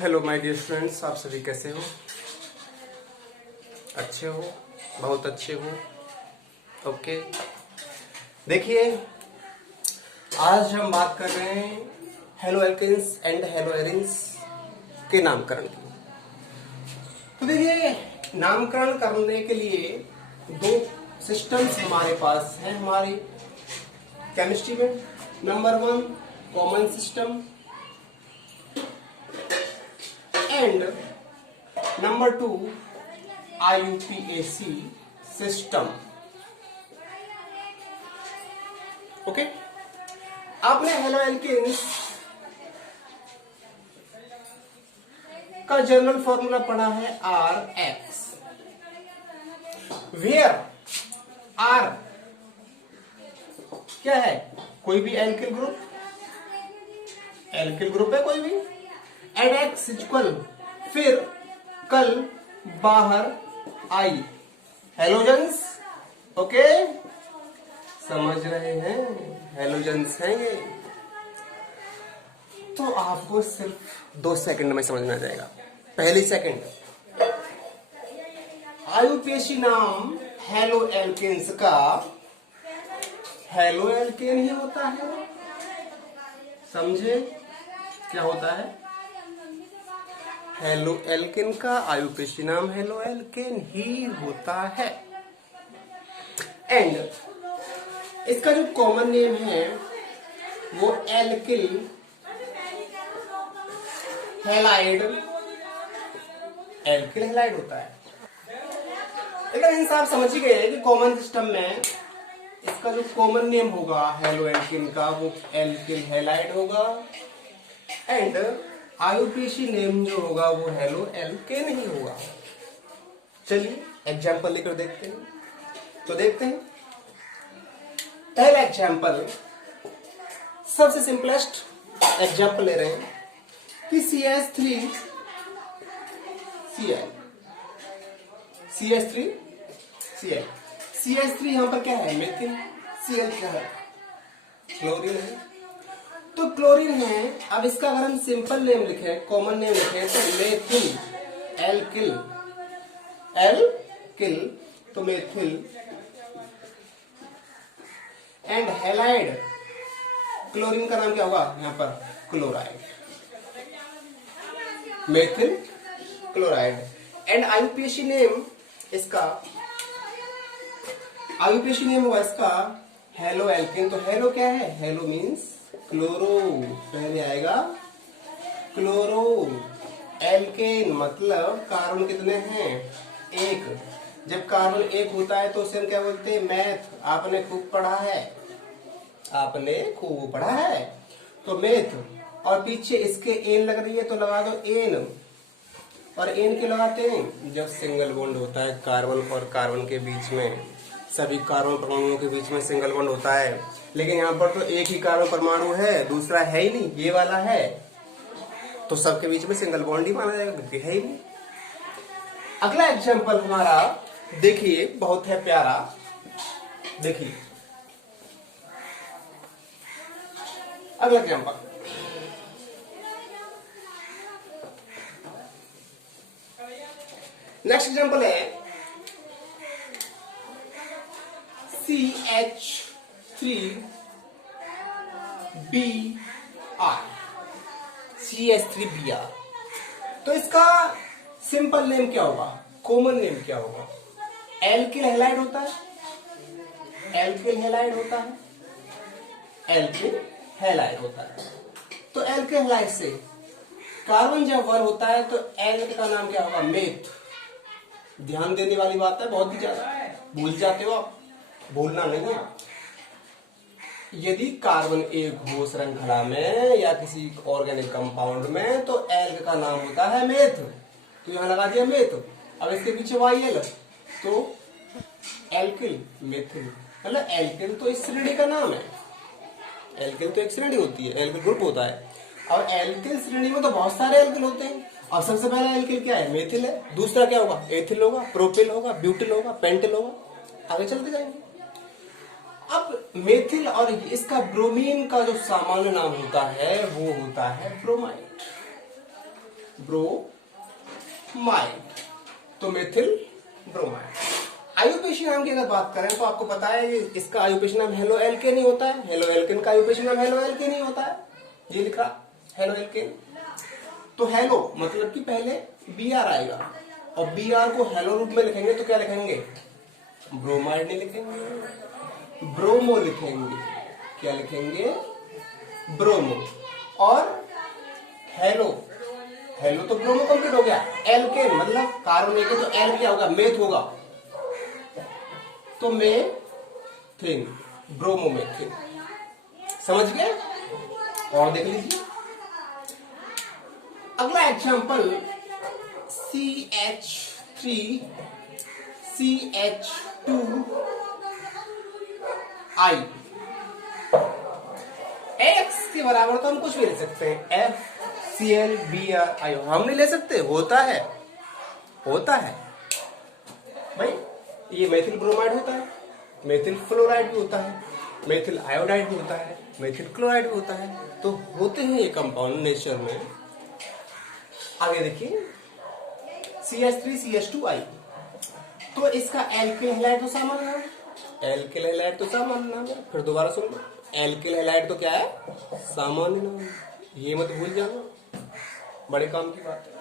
Hello my dear students, आप सभी कैसे हो? अच्छे हो? बहुत अच्छे हो? ओके। देखिए, आज हम बात कर रहे हैं halo alkanes and halo arenes के नामकरण की। तो देखिए, नामकरण करने के लिए दो सिस्टम्स हमारे पास हैं हमारी केमिस्ट्री में। Number 1 common system and number 2 IUPAC system. Okay, आपने हेलो एल्केन्स का जनरल फॉर्मूला पढ़ा है RX, वेयर R क्या है? कोई भी एल्किल ग्रुप, एल्किल ग्रुप है कोई भी, एंड X इक्वल फिर कल बाहर आई हेलोजेंस। ओके, समझ रहे हैं? हेलोजेंस हैं ये। तो आपको सिर्फ 2 सेकंड में समझ में आ जाएगा। पहली सेकंड, आयुपेशी नाम हेलो एल्केन्स का हेलो एल्केन ही होता है। समझे क्या होता है? हेलो एल्केन का आयुपेशी नाम हेलो एल्केन ही होता है। एंड इसका जो कॉमन नेम है वो एल्किल हैलाइड, एल्किल हैलाइड होता है। लेकिन इन आप समझ ही गए कि कॉमन सिस्टम में इसका जो कॉमन नेम होगा हेलो एल्किन का वो एल्किल हैलाइड होगा, एंड आयुपेशी नेम जो होगा वो हेलो एल्केन ही होगा। चलिए एग्जाम्पल लेकर देखते हैं। तो देखते हैं पहला एग्जाम्पल, सबसे सिंपलेस्ट एग्जाम्पल ले रहे हैं कि CH3 Cl, CH3 Cl, CH3 यहां पर क्या है? मेथिल। Cl क्या है? क्लोरीन है। तो क्लोरीन है। अब इसका अगर हम सिंपल नेम लिखे, कॉमन नेम लिखे तो मेथिल एल्किल, एल्किल तो मेथिल, एंड हैलाइड क्लोरीन का नाम क्या होगा यहां पर? Chloride, methyl chloride. And IUPAC name इसका, आयुपेशी नेम हुआ इसका हेलो एल्केन। तो हेलो क्या है? हेलो मीन्स क्लोरो, पहले आएगा क्लोरो। एल्केन मतलब कार्बन कितने हैं? 1। जब कार्बन 1 होता है तो उसे हम क्या बोलते हैं? मैथ। आपने खूब पढ़ा है, आपने खूब पढ़ा है। तो मेथ, और पीछे इसके एन लग रही है तो लगा दो एन। और एन क्यों लगाते हैं? जब सिंगल बॉन्ड होता है कार्बन और कार्बन के बीच में, सभी कार्बन परमाणुओं के बीच में सिंगल बॉन्ड होता है। लेकिन यहाँ पर तो एक ही कार्बन परमाणु है, दूसरा है ही नहीं, ये वाला है, तो सबके बीच में सिंगल बॉन्ड ही माना जाएगा क्योंकि है ही नहीं। अगला एग्जाम्पल हमारा देखिए, बहुत है प्यारा। देखिए अगला एग्जाम्पल, नेक्स्ट एग्जाम्पल है CH3Br, CH3Br। तो इसका सिंपल नेम क्या होगा? कॉमन नेम क्या होगा? एल्किल हैलाइड होता है, एल्किल हैलाइड होता है, एल्किल हैलाइड होता है। तो एल्किल हैलाइड से कार्बन जब 1 होता है तो एल्क का नाम क्या होगा? मेथ। ध्यान देने वाली बात है, बहुत ही ज्यादा भूल जाते हो आप, भूलना नहीं है। यदि कार्बन 1 हो श्रृंखला में या किसी ऑर्गेनिक कंपाउंड में तो एल्क का नाम होता है मेथ। तो यहां लगा दिया मेथ। अब इसके पीछे YL, तो एल्किल मेथिल, मतलब एल्किल तो इस श्रेणी का नाम है। एल्किल तो एक श्रेणी होती है, एल्किल ग्रुप होता है। और एल्किल श्रेणी में तो बहुत सारे एल्किल होते हैं। अब सबसे पहला एल्किल क्या है? मेथिल है। दूसरा क्या होगा? एथिल होगा, प्रोपिल होगा, ब्यूटिल होगा, पेंटिल होगा। आगे चलते जाएंगे। अब मेथिल और इसका ब्रोमीन का जो सामान्य नाम होता है वो होता है ब्रोमाइड। ब्रोमाइड, तो मेथिल ब्रोमाइड। आयुपेशी नाम की अगर बात करें तो आपको पता है इसका आयुपेशी नाम हेलो एल्केन ही होता है। हेलो एल्केन का आयुपेशी नाम हेलो एल्केन ही होता है, ये लिख रहा हेलो एल्केन। तो हेलो मतलब कि पहले बी आर आएगा, और बी आर को हेलो रूप में लिखेंगे तो क्या लिखेंगे, ब्रोमाइड नहीं लिखेंगे, ब्रोमो लिखेंगे। क्या लिखेंगे, ब्रोमो। और हेलो, हेलो तो ब्रोमो कंप्लीट हो गया। एल्केन मतलब कार्बन एक है तो एल क्या होगा, मेथ होगा, तो मेथिन, ब्रोमोमेथिन। समझ गए? और देख लीजिए अगला एग्जांपल, CH3CH2I। X के बराबर तो हम कुछ भी ले सकते हैं, FClBrI हम नहीं ले सकते, होता है भाई। ये मेथिल ब्रोमाइड होता है, मेथिल फ्लोराइड भी होता है, मेथिल आयोडाइड भी होता है, मेथिल क्लोराइड भी होता है, तो होते हैं ये कंपाउंड नेचर में। आगे देखिए CH3CH2I, तो इसका एल्किल हैलाइड तो सामान्य नाम है, एल्किल हैलाइड तो सामान्य नाम है। फिर दोबारा सुन लो, एल्किल हैलाइड तो क्या है, सामान्य नाम है, ये मत भूल जाना, बड़े काम की बात है।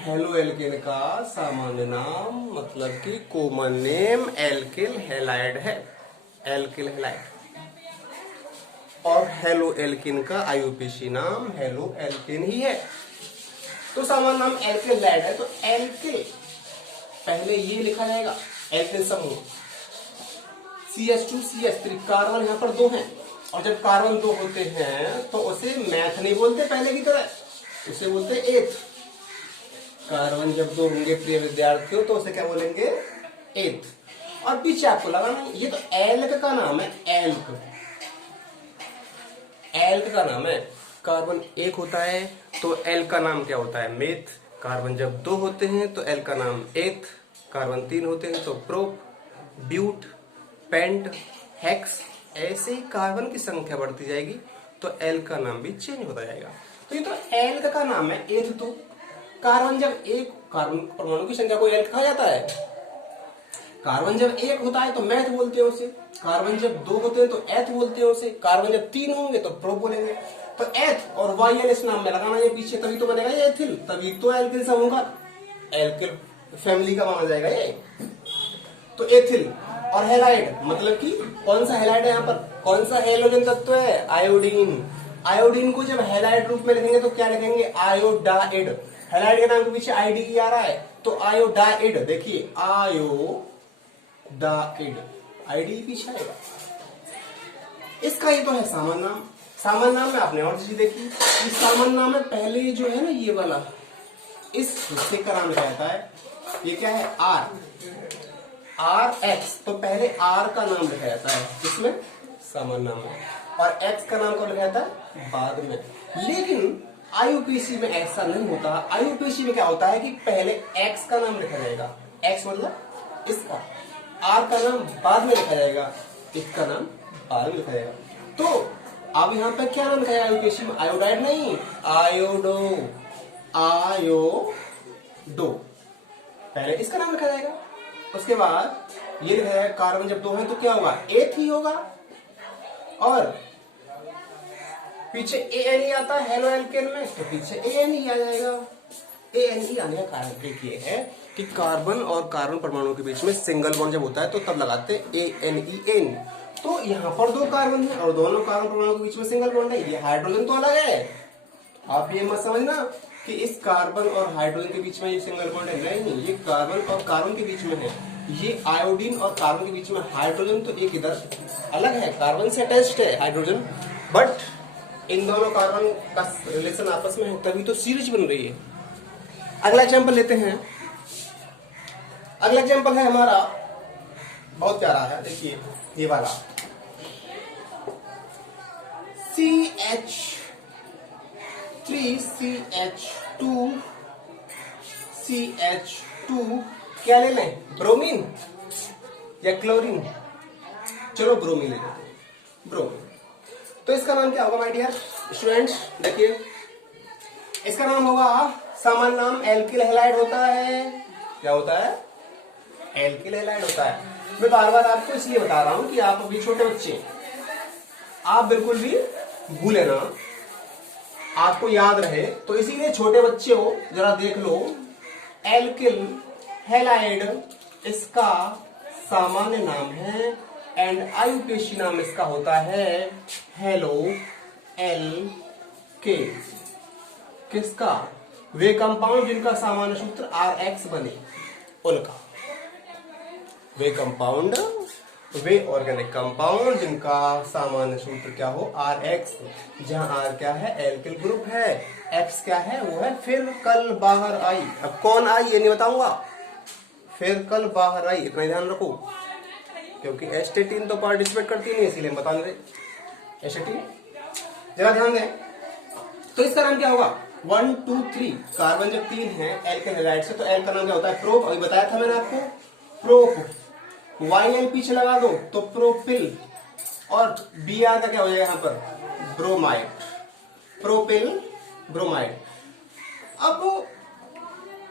हेलो एल्केन का सामान्य नाम मतलब कि कॉमन नेम एल्किल हैलाइड है, एल्किल हैलाइड। और हेलो एल्किन का आयुपेशी नाम हेलो एल्किन ही है। तो सामान्य नाम एल्किल हैलाइड है, तो एल्किल पहले ये लिखा जाएगा, एल्किल समूह CH2CH3, कार्बन यहाँ पर 2 हैं, और जब कार्बन 2 होते हैं तो उसे मैथ नहीं बोलते पहले की तरह, उसे बोलते एथ। कार्बन जब 2 होंगे प्रिय विद्यार्थियों तो उसे क्या बोलेंगे, एथ। और पीछे आपको लगाना, ये तो एल्क का नाम है, एल्क, एल्क का नाम है। कार्बन 1 होता है तो एल्क का नाम क्या होता है, मेथ। कार्बन जब 2 होते हैं तो एल्क का नाम एथ। कार्बन 3 होते हैं तो प्रोप, ब्यूट, पेंट, हेक्स। ऐसे ही कार्बन की संख्या बढ़ती जाएगी तो एल्क का नाम भी चेंज होता जाएगा। तो ये तो एल्क का नाम है एथ। तो कार्बन जब 1, कार्बन परमाणु की संख्या को एल्क कहा जाता है। कार्बन जब 1 होता है तो मैथ बोलते हैं उसे, कार्बन जब 2 होते हैं तो एथ बोलते हैं उसे, कार्बन जब 3 होंगे तो प्रो बोलेंगे। तो एथ और YN इस नाम में लगाना है पीछे, तभी तो बनेगा ये एथिल, तभी तो एल्किल समूह का, एल्किल फैमिली का माना जाएगा ये। तो एथिल। और हैलाइड मतलब कि कौन सा हैलाइड है यहाँ पर, कौन सा हेलोजन तत्व है, आयोडीन। आयोडीन को जब हैलाइड रूप में लिखेंगे तो क्या लिखेंगे, आयोडाइड। हैलाइड के नाम के पीछे आईडी आ रहा है तो आयोडाइड, देखिए आयोडाइड, आईडी पीछे आएगा। इसका ये तो है सामान्य नाम। सामान्य नाम में आपने और चीज देखी, इस सामान्य नाम में पहले जो है ना ये वाला, इस हिस्से का नाम रहता है, ये क्या है, RX, तो पहले R का नाम लिखा जाता है इसमें सामान्य नाम है, और X का नाम कब लिखा जाता है, बाद में। लेकिन आयुपेशी में ऐसा नहीं होता। आयुपेशी में क्या होता है कि पहले X का नाम लिखा जाएगा, X मतलब इसका, R का नाम बाद में लिखा जाएगा, इसका नाम बाद में लिखा जाएगा। तो अब यहाँ पे क्या नाम लिखा है आयुपेशी में, आयोडाइड नहीं, आयोडो, आयोडो, पहले इसका नाम लिखा जाएगा, उसके बाद ये लिखा जाएगा। कार्बन जब 2 है तो क्या होगा, एथ ही होगा, और पीछे ANE आता है हेलो एल्केन में, तो पीछे ANE आ जाएगा। ANE आने का कारण देखिए है कि कार्बन और कार्बन परमाणु के बीच में सिंगल बॉन्ड जब होता है तो तब लगाते हैं ANEN। तो यहाँ पर 2 कार्बन है और दोनों कार्बन परमाणु के बीच में सिंगल बॉन्ड है, ये हाइड्रोजन तो अलग है। आप ये मत समझना कि इस कार्बन और हाइड्रोजन के बीच में ये सिंगल बॉन्ड है, नहीं, ये कार्बन और कार्बन के बीच में है। ये आयोडीन और कार्बन के बीच में हाइड्रोजन तो एक इधर अलग है, कार्बन से अटैच्ड है हाइड्रोजन, बट इन दोनों कार्बन का रिलेशन आपस में है, तभी तो सीरीज बन रही है। अगला एग्जांपल लेते हैं। अगला एग्जांपल है हमारा, बहुत प्यारा है, देखिए ये वाला, CH3CH2CH2, क्या ले लें, ब्रोमीन या क्लोरीन, चलो ब्रोमीन ले लेते हैं, ब्रोमीन। तो इसका नाम क्या होगा माय डियर स्टूडेंट्स, देखिए इसका नाम होगा सामान्य नाम एल्किल हैलाइड होता है। क्या होता है? एल्किल हैलाइड होता है। मैं बार बार आपको इसलिए बता रहा हूं कि आप अभी छोटे बच्चे हैं, आप बिल्कुल भी भूले ना, आपको याद रहे। तो इसीलिए छोटे बच्चे हो जरा देख लो, एल्किल हैलाइड इसका सामान्य नाम है एंड आयुपेशी नाम इसका होता है हेलो एल के। किसका? वे कंपाउंड जिनका सामान्य सूत्र आर एक्स बने उनका। वे कंपाउंड, वे ऑर्गेनिक कंपाउंड जिनका सामान्य सूत्र क्या हो? आर एक्स, जहां आर क्या है? एल्किल ग्रुप है, एक्स क्या है? वो है फिर कल बाहर आई। अब कौन आई ये नहीं बताऊंगा, फिर कल बाहर आई, इतना ध्यान रखो, क्योंकि एस्टेटीन तो पार्टिसिपेट करती नहीं, इसीलिए बता रहे एस्टेटीन। जरा ध्यान दें, तो इसका नाम क्या होगा? 1 2 3 कार्बन जब 3 है एल्किल हैलाइड से, तो एल का नाम क्या होता है? प्रोप। अभी बताया था मैंने आपको, प्रोप। वाई एल पीछे लगा दो तो प्रोपिल, और बी आर का क्या हो जाएगा यहाँ पर? Bromide, propyl bromide. अब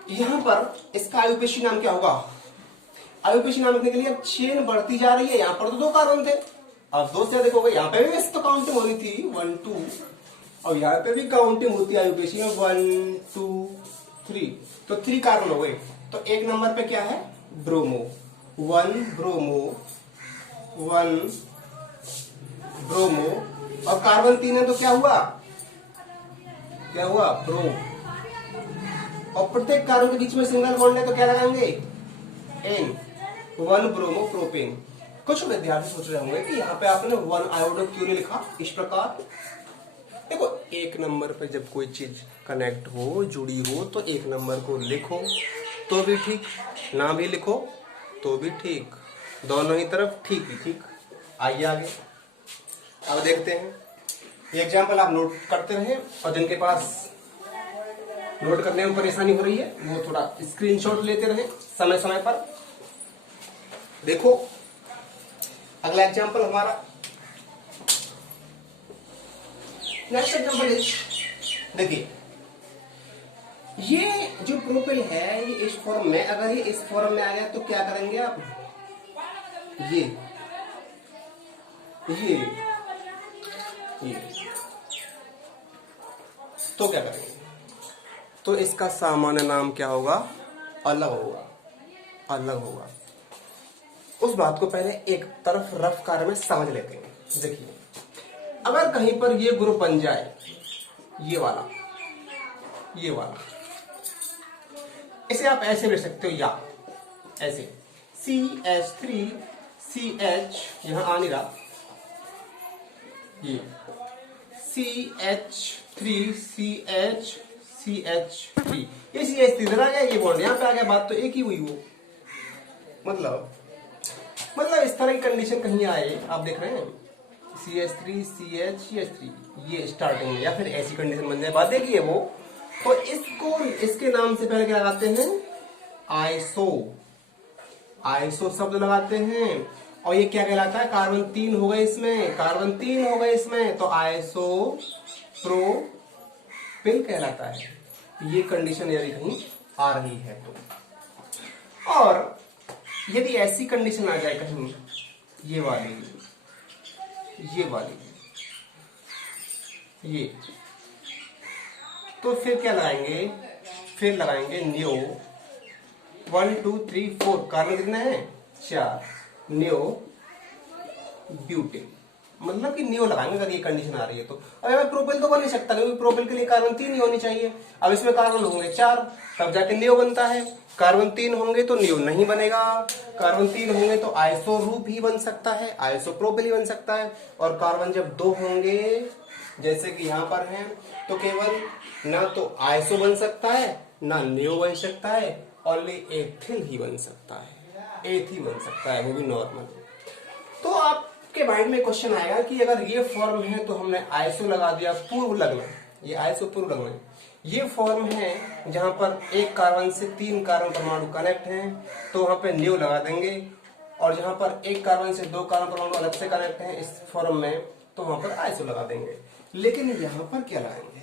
यहां पर इसका आयुपेशी नाम क्या होगा? आयुपेशी नाम लिखने के लिए अब चेन बढ़ती जा रही है। यहां पर तो 2 कार्बन थे, अब 2 से अधिक हो गए। यहाँ पे भी वैसे तो काउंटिंग हो रही थी 1 2, और यहाँ पे भी काउंटिंग होती है आयुपेशी में 1 2 3, तो 3 कार्बन हो गए। तो एक नंबर पे क्या है? ब्रोमो, 1 ब्रोमो, 1 ब्रोमो, और कार्बन 3 है तो क्या हुआ? क्या हुआ? प्रो। और प्रत्येक कार्बन के बीच में सिंगल बॉन्ड है तो क्या लगाएंगे? N, 1 bromo propane. कुछ विद्यार्थी सोच रहे होंगे कि यहाँ पे आपने 1 आयोडो क्यों नहीं लिखा इस प्रकार। देखो, एक नंबर पे जब कोई चीज कनेक्ट हो, जुड़ी हो, तो एक नंबर को लिखो तो भी ठीक, ना भी लिखो तो भी ठीक, दोनों ही तरफ ठीक ही ठीक। आइए आगे, अब देखते हैं ये एग्जाम्पल। आप नोट करते रहे, और जिनके पास नोट करने में परेशानी हो रही है वो थोड़ा स्क्रीनशॉट लेते रहे समय समय पर। देखो अगला एग्जाम्पल हमारा, नेक्स्ट एग्जाम्पल इज, देखिए ये जो प्रोपिल है ये इस फॉर्म में, अगर ये इस फॉर्म में आ गया तो क्या करेंगे आप? ये तो क्या करेंगे? तो इसका सामान्य नाम क्या होगा? अलग होगा, अलग होगा। उस बात को पहले एक तरफ रफ कार में समझ लेते हैं। देखिए, अगर कहीं पर ये ग्रुप बन जाए, ये वाला, ये वाला, इसे आप ऐसे ले सकते हो, या ऐसे CH3CH, यहां आ नहीं रहा, ये CH3CH, ये CH3 इधर आ गया, ये बॉन्ड यहां पे आ गया, बात तो एक ही हुई। वो मतलब इस तरह की कंडीशन कहीं आए, आप देख रहे हैं CH3 ये स्टार्टिंग में, या फिर ऐसी कंडीशन बन जाए, बात देखिए वो, तो इसको इसके नाम से पहले क्या लगाते हैं? आइसो शब्द लगाते हैं। और ये क्या कहलाता है? कार्बन 3 हो गए इसमें, कार्बन 3 हो गए इसमें, तो आइसो प्रोपिल कहलाता है। ये कंडीशन यदि कहीं आ रही है तो, और यदि ऐसी कंडीशन आ जाए कहीं, ये वाली, ये, तो फिर क्या लगाएंगे? फिर लगाएंगे न्यो 1 2 3 4, कार्बन कितने हैं? 4, न्यो ब्यूटेन, मतलब कि न्यो लगाएंगे अगर ये कंडीशन आ रही है तो। अब यहाँ प्रोपेल तो बन नहीं सकता, क्योंकि प्रोपेल के लिए कार्बन 3 ही होनी चाहिए। अब इसमें कार्बन होंगे 4, तब जाके न्यो बनता है। कार्बन 3 होंगे तो न्यो नहीं बनेगा, कार्बन 3 होंगे तो आइसो रूप ही बन सकता है, आइसो प्रोपेल ही बन सकता है। और कार्बन जब 2 होंगे, जैसे कि यहाँ पर है, तो केवल ना तो आइसो बन सकता है, ना न्यो बन सकता है, ओनली एथिल ही बन सकता है, एथ ही बन सकता है, वो भी नॉर्मल। तो आपके माइंड में क्वेश्चन आएगा कि अगर ये फॉर्म है तो हमने आइसो लगा दिया पूर्व लग्न, ये आइसो पूर्व लग्न है। ये फॉर्म है जहां पर एक कार्बन से 3 कार्बन परमाणु कनेक्ट हैं, तो वहां पे न्यू लगा देंगे। और जहां पर एक कार्बन से 2 कार्बन परमाणु अलग से कनेक्ट हैं इस फॉर्म में, तो वहां पर आइसो लगा देंगे। लेकिन यहां पर क्या लगाएंगे?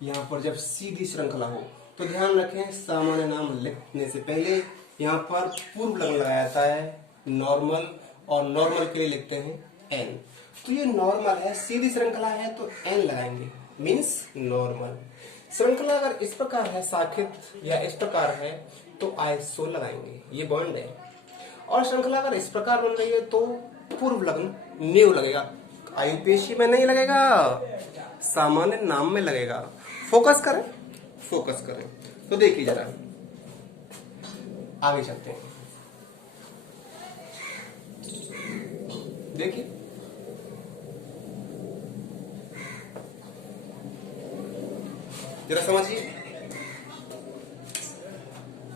यहाँ पर जब सीधी श्रृंखला हो तो ध्यान रखें सामान्य नाम लिखने से पहले यहाँ पर पूर्व लग्न लगाया जाता है नॉर्मल, और नॉर्मल के लिए लिखते हैं एन। तो ये नॉर्मल है, सीधी श्रृंखला है तो एन लगाएंगे, मीन्स नॉर्मल। श्रृंखला अगर इस प्रकार है शाखित या इस प्रकार है तो आइसो लगाएंगे, ये बॉन्ड है। और श्रृंखला अगर इस प्रकार बन रही है तो पूर्व लग्न न्यू लगेगा, आयुपेशी में नहीं लगेगा, सामान्य नाम में लगेगा। फोकस करें, फोकस करें। तो देखिए जरा आगे चलते हैं, देखिए जरा समझिए।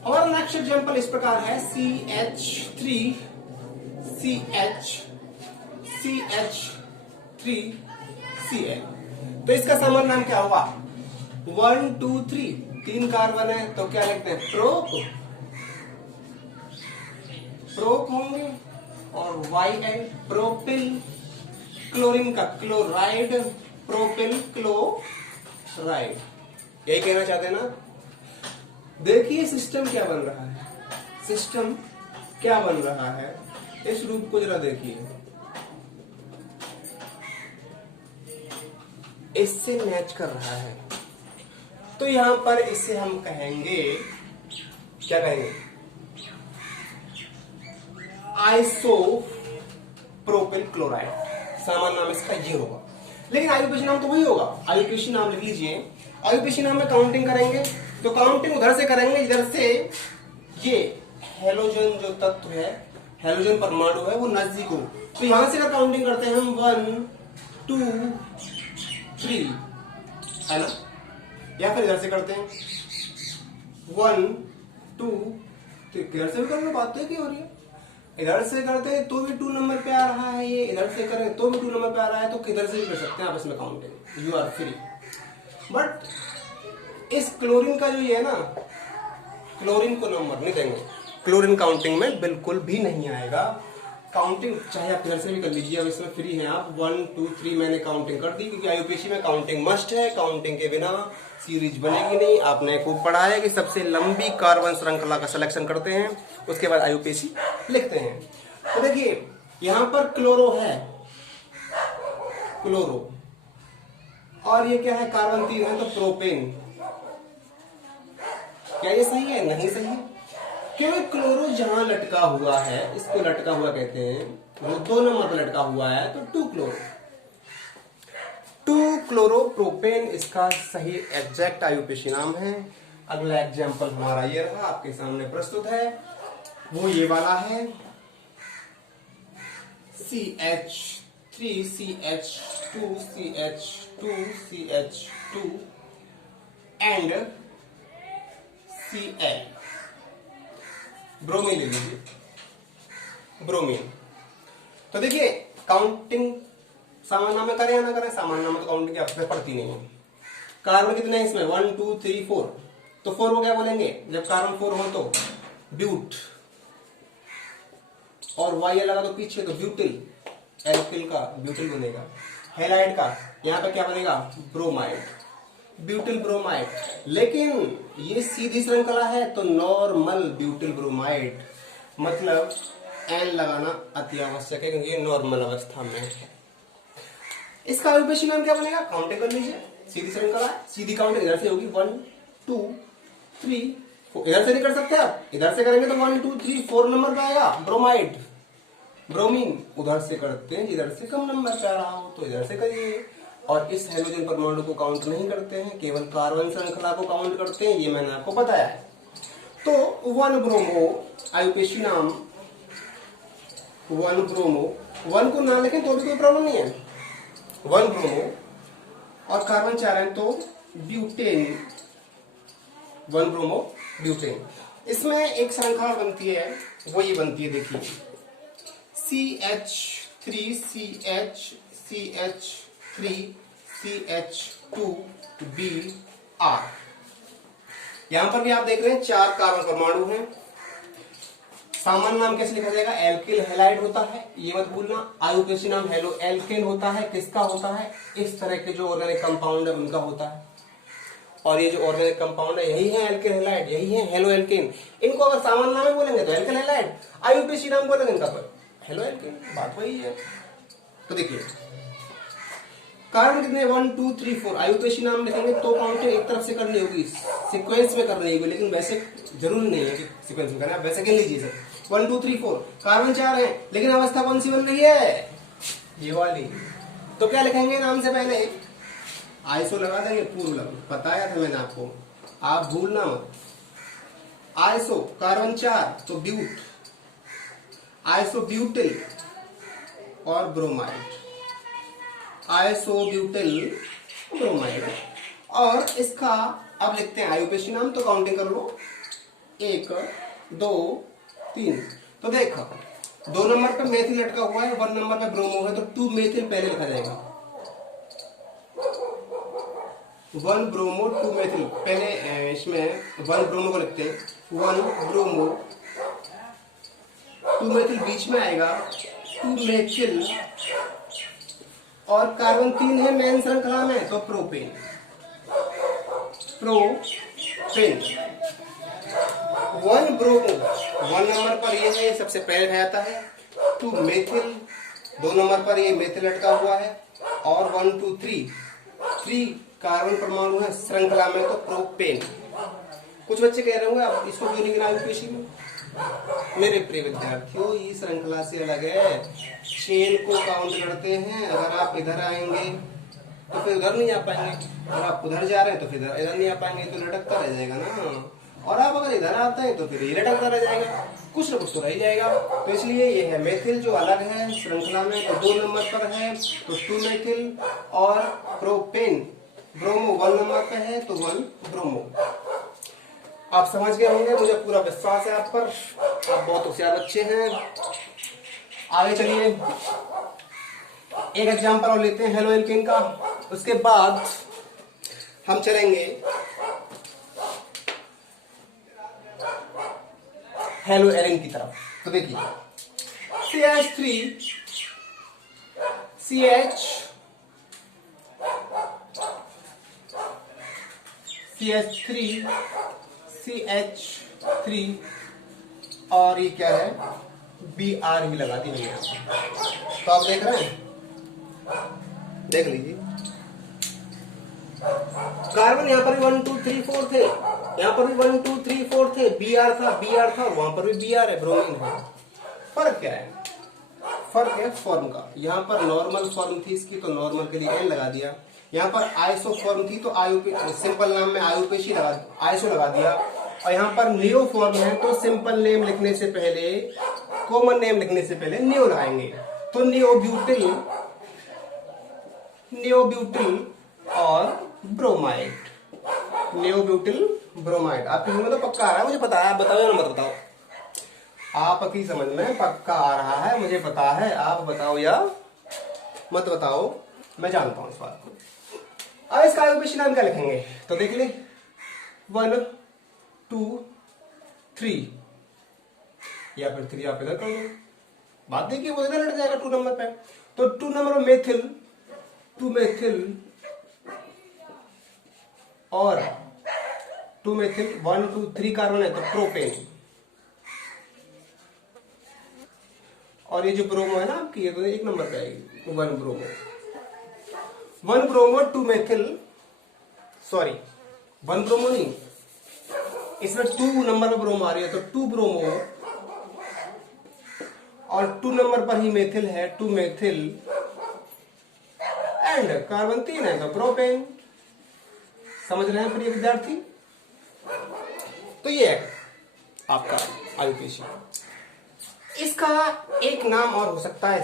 हमारा नेक्स्ट एग्जाम्पल इस प्रकार है CH3 CH3Cl। तो इसका सामान्य नाम क्या होगा? 1 2 3 तीन कार्बन है तो क्या लिखते हैं? प्रोप, प्रोप होंगे। और YN प्रोपिल, क्लोरीन का क्लोराइड, प्रोपिल क्लोराइड, यही कहना चाहते हैं ना। देखिए सिस्टम क्या बन रहा है, सिस्टम क्या बन रहा है, इस रूप को जरा देखिए, इससे मैच कर रहा है। तो यहां पर इसे हम कहेंगे, क्या कहेंगे? आइसो प्रोपिल क्लोराइड, सामान्य नाम इसका ये होगा। लेकिन आयुपेशी नाम तो वही होगा, आयुपेशी नाम लिख लीजिए। आयुपेशी नाम में काउंटिंग करेंगे तो काउंटिंग उधर से करेंगे, इधर से ये हेलोजन जो तत्व है, हेलोजन परमाणु है, वो नजदीक हो। तो यहां से अगर काउंटिंग करते हैं हम 1 2 3, है ना, या फिर इधर से करते हैं 1 2 3, इधर से भी करने बात तो क्या हो रही है। इधर से करते हैं तो भी 2 नंबर पे आ रहा है, ये इधर से करें तो भी 2 नंबर पे आ रहा है, तो किधर से भी कर सकते हैं आप इसमें counting, you are free. But इस क्लोरीन का जो ये है ना, क्लोरीन को नंबर नहीं देंगे, क्लोरीन काउंटिंग में बिल्कुल भी नहीं आएगा। काउंटिंग चाहे आप इधर से भी कर लीजिए, अब इसमें फ्री हैं आप। 1 2 3 मैंने काउंटिंग कर दी, क्योंकि आयुपेशी में काउंटिंग मस्ट है, काउंटिंग के बिना सीरीज बनेगी नहीं। आपने खूब पढ़ा है कि सबसे लंबी कार्बन श्रृंखला का सिलेक्शन करते हैं, उसके बाद आयुपेशी लिखते हैं। तो देखिए यहां पर क्लोरो है, क्लोरो, और ये क्या है? कार्बन 3 है तो प्रोपेन। क्या ये सही है? नहीं सही है, क्योंकि क्लोरो जहां लटका हुआ है, इसको लटका हुआ कहते हैं, वो 2 नंबर पर लटका हुआ है, तो 2 क्लोरो, 2 क्लोरो प्रोपेन इसका सही एग्जैक्ट आयुपेशी नाम है। अगला एग्जाम्पल हमारा ये रहा, आपके सामने प्रस्तुत है, वो ये वाला है CH3 CH2 CH2 CH2 and Cl, bromine ले लीजिए, ब्रोमीन। तो देखिए काउंटिंग सामान्य नाम में करें या ना करें, सामान्य नाम में तो काउंटिंग की आवश्यकता पड़ती नहीं है। कार्बन कितने हैं इसमें? 1 2 3 4, तो 4 को क्या बोलेंगे जब कार्बन 4 हो? तो ब्यूट, और वाई लगा तो पीछे तो ब्यूटिल, एल्किल का ब्यूटिल बनेगा। हैलाइड का यहाँ पे क्या बनेगा? Bromide, butyl bromide. लेकिन ये सीधी श्रृंखला है तो नॉर्मल ब्यूटिल ब्रोमाइड, मतलब एन लगाना अति आवश्यक है, क्योंकि ये नॉर्मल अवस्था में है। इसका आयुपेशी नाम क्या बनेगा? काउंटिंग कर लीजिए, सीधी श्रृंखला है, सीधी काउंटिंग इधर से होगी 1 2 3 4, इधर से नहीं कर सकते आप, इधर से करेंगे तो 1 2 3 4 नंबर पे आएगा ब्रोमाइड, ब्रोमीन। उधर से करते हैं जिधर से कम नंबर पे आ रहा हो, तो इधर से करिए। और इस हाइड्रोजन परमाणु को काउंट नहीं करते हैं, केवल कार्बन श्रृंखला को काउंट करते हैं, ये मैंने आपको बताया है। तो 1 ब्रोमो आयुपेशी नाम, 1 ब्रोमो, 1 को ना लिखें तो भी कोई प्रॉब्लम नहीं है, 1 ब्रोमो, और कार्बन 4 है तो ब्यूटेन, 1 ब्रोमो ब्यूटेन। इसमें एक श्रृंखला बनती है, वो ये बनती है, देखिए CH3 CH CH3 CH2Br। यहां पर भी आप देख रहे हैं 4 कार्बन परमाणु हैं। सामान्य नाम कैसे लिखा जाएगा? एल्किल हैलाइड होता है, ये मत भूलना। आयुपेशी नाम हेलो एल्केन होता है, किसका होता है? इस तरह के जो ऑर्गेनिक कंपाउंड है उनका होता है। और ये जो ऑर्गेनिक कंपाउंड है यही है एल्किल हैलाइड, यही है हेलो एल्केन। इनको अगर सामान्य नाम में बोलेंगे तो एल्किल हैलाइड, आईयूपीएसी नाम बोलेंगे इनका तो हेलो एल्केन, बात वही है। तो देखिए कारण कितने 1 2 3 4, आईयूपीएसी नाम लिखेंगे तो काउंटिंग एक तरफ से करनी होगी, सीक्वेंस में करनी होगी, लेकिन वैसे जरूरी नहीं है कि सीक्वेंस में करना, आप वैसे कह लीजिए सर 1 2 3 4, कार्बन 4 है लेकिन अवस्था कौन सी बन रही है, ये वाली। तो क्या लिखेंगे नाम से पहले आइसो लगा देंगे, पूर्व बताया था मैंने आपको, आप भूलना मत। आइसो कार्बन 4 तो ब्यूट, आइसो ब्यूटिल और ब्रोमाइड, आइसो ब्यूटिल ब्रोमाइड। और इसका अब लिखते हैं आईयूपीएसी नाम, तो काउंटिंग कर लो 1 2 3। तो देखो 2 नंबर पे मेथिल लटका हुआ है, 1 नंबर पे ब्रोमो है, तो 2 मेथिल पहले लिखा जाएगा, 1 ब्रोमो 2 मेथिल पहले, इसमें 1 ब्रोमो को लिखते हैं, 1 ब्रोमो 2 मेथिल बीच में आएगा, 2 मेथिल और कार्बन 3 है मेन श्रृंखला में, तो प्रोपेन, प्रोपेन 1 ब्रोमो 1 नंबर पर ये है, सबसे पहले आता है, 2 मेथिल 2 नंबर पर ये मेथिल लटका हुआ है, और 1 2 3 कार्बन परमाणु है श्रृंखला में, तो प्रोपेन। कुछ बच्चे कह रहे होंगे आप इसको क्यों नहीं गिना आईयूपीएसी में, मेरे प्रिय विद्यार्थियों ये श्रृंखला से अलग है, चेन को काउंट करते हैं, अगर आप इधर आएंगे तो फिर उधर नहीं आ पाएंगे, अगर आप उधर जा रहे हैं तो फिर इधर नहीं आ पाएंगे, तो लटकता रह जाएगा ना, और आप अगर इधर आते हैं तो फिर ये लटकता रह जाएगा, कुछ ना कुछ तो रह जाएगा। तो इसलिए ये है मेथिल जो अलग है श्रृंखला में, तो 2 नंबर पर है तो 2 मेथिल, और प्रोपेन ब्रोमो 1 नंबर पे है तो 1 ब्रोमो। आप समझ गए होंगे, मुझे पूरा विश्वास है आप पर, आप बहुत होशियार बच्चे हैं। आगे चलिए एक एग्जांपल और लेते हैं हेलो एल्केन का, उसके बाद हम चलेंगे हेलो एरिन की तरफ। तो देखिए CH3 CH3 और ये क्या है Br भी लगा दी मैंने, तो आप देख रहे हैं, देख लीजिए कार्बन यहाँ पर भी 1 2 3 4 थे, यहाँ पर भी 1 2 3 4 थे, Br था, वहां पर भी Br है, ब्रोमीन है। फर्क क्या है, फर्क है फॉर्म का, यहाँ पर नॉर्मल फॉर्म थी इसकी तो नॉर्मल के लिए N लगा दिया, यहाँ पर आइसो फॉर्म थी तो सिंपल नाम में आईयूपीएसी आइसो लगा दिया, और यहाँ पर नियो फॉर्म है तो सिंपल नेम लिखने से पहले, कॉमन नेम लिखने से पहले नियो लगाएंगे, तो नियो ब्यूटिल और ब्रोमाइड, नियो ब्यूटिल ब्रोमाइड। आपकी समझ में तो पक्का आ रहा है, मुझे पता है, आप बताओ या मत बताओ, आपकी समझ में पक्का आ रहा है, मुझे पता है, आप बताओ या मत बताओ, मैं जानता हूं इस बात को। अब इसका आईयूपीएसी नाम क्या लिखेंगे, तो देख ले 1 2 3, या फिर 3 आप इधर कर दो, बात देखिए वो इधर लट जाएगा 2 नंबर पे, तो 2 नंबर में मेथिल 2 मेथिल और 2 मेथिल 1 2 3 कार्बन है तो प्रोपेन, और ये जो ब्रोमो है ना आपकी, ये तो 1 नंबर पे आएगी 1 ब्रोमो 2 मेथिल, सॉरी 1 ब्रोमो नहीं, इसमें 2 नंबर पर ब्रोमो आ रही है तो 2 ब्रोमो, और 2 नंबर पर ही मेथिल है 2 मेथिल, एंड कार्बन 3 है तो प्रोपेन। समझ रहे हैं प्रिय विद्यार्थी, तो ये है आपका आईयूपीएसी। इसका एक नाम और हो सकता है,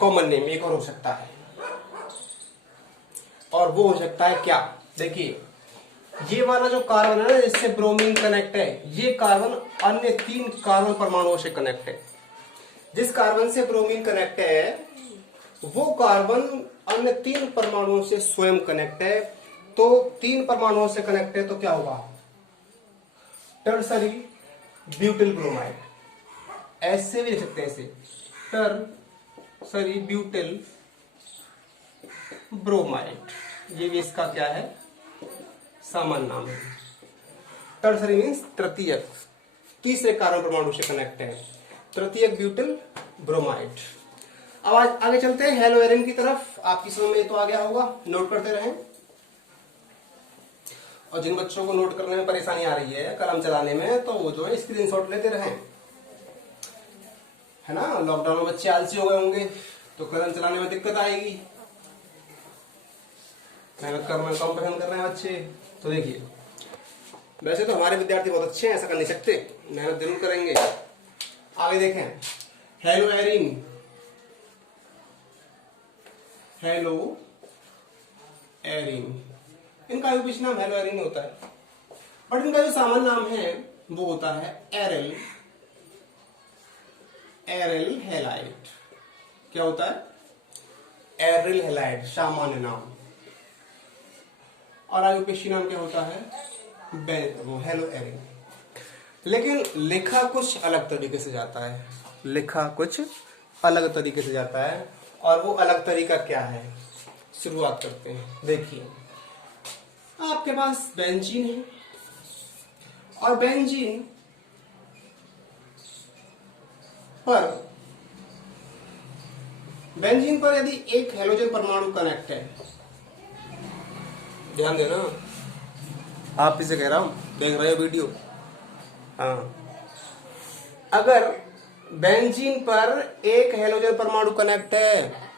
कॉमन नेम एक और हो सकता है, और वो हो सकता है क्या, देखिए ये वाला जो कार्बन है ना जिससे ब्रोमीन कनेक्ट है, ये कार्बन अन्य 3 कार्बन परमाणुओं से कनेक्ट है, जिस कार्बन से ब्रोमीन कनेक्ट है वो कार्बन अन्य 3 परमाणुओं से स्वयं कनेक्ट है, तो 3 परमाणुओं से कनेक्ट है तो क्या होगा, टर्सरी ब्यूटिल ब्रोमाइड, ऐसे भी लिख सकते हैं इसे, टर्सरी ब्यूटिल ब्रोमाइड, ये भी इसका क्या है सामान्य नाम है। टर्सरी मीन्स तृतीयक, तीसरे कार्बन परमाणु से कनेक्ट है, तृतीयक ब्यूटिल ब्रोमाइड। अब आज आगे चलते हैं हेलोएरिन की तरफ। आपकी समझ में तो आ गया होगा, नोट करते रहें। और जिन बच्चों को नोट करने में परेशानी आ रही है कलम चलाने में, तो वो जो है स्क्रीनशॉट लेते रहें, है ना। लॉकडाउन में बच्चे आलसी हो गए होंगे तो कलम चलाने में दिक्कत आएगी। मेहनत करना कम पसंद कर रहे हैं बच्चे, तो देखिए वैसे तो हमारे विद्यार्थी बहुत अच्छे हैं, ऐसा कर नहीं सकते, मेहनत जरूर करेंगे। आगे देखें, हेलोएरिन, हेलोएरिन, इनका आयुर्वेदिक नाम हेलोएरिन होता है, बट इनका जो सामान्य नाम है वो होता है एरिल, एरिल हेलाइड। क्या होता है? एरिल हेलाइड सामान्य नाम। और आयुर्वेदिक नाम क्या होता है? वो हेलोएरिन। लेकिन लिखा कुछ अलग तरीके से जाता है, लिखा कुछ अलग तरीके से जाता है, और वो अलग तरीका क्या है शुरुआत करते हैं। देखिए आपके पास बेंजीन है, और बेंजीन पर यदि एक हेलोजन परमाणु कनेक्ट है, ध्यान देना, आप इसे कह रहा हूं, देख रहे हो वीडियो, हाँ, अगर बेंजीन पर एक हेलोजन परमाणु कनेक्ट है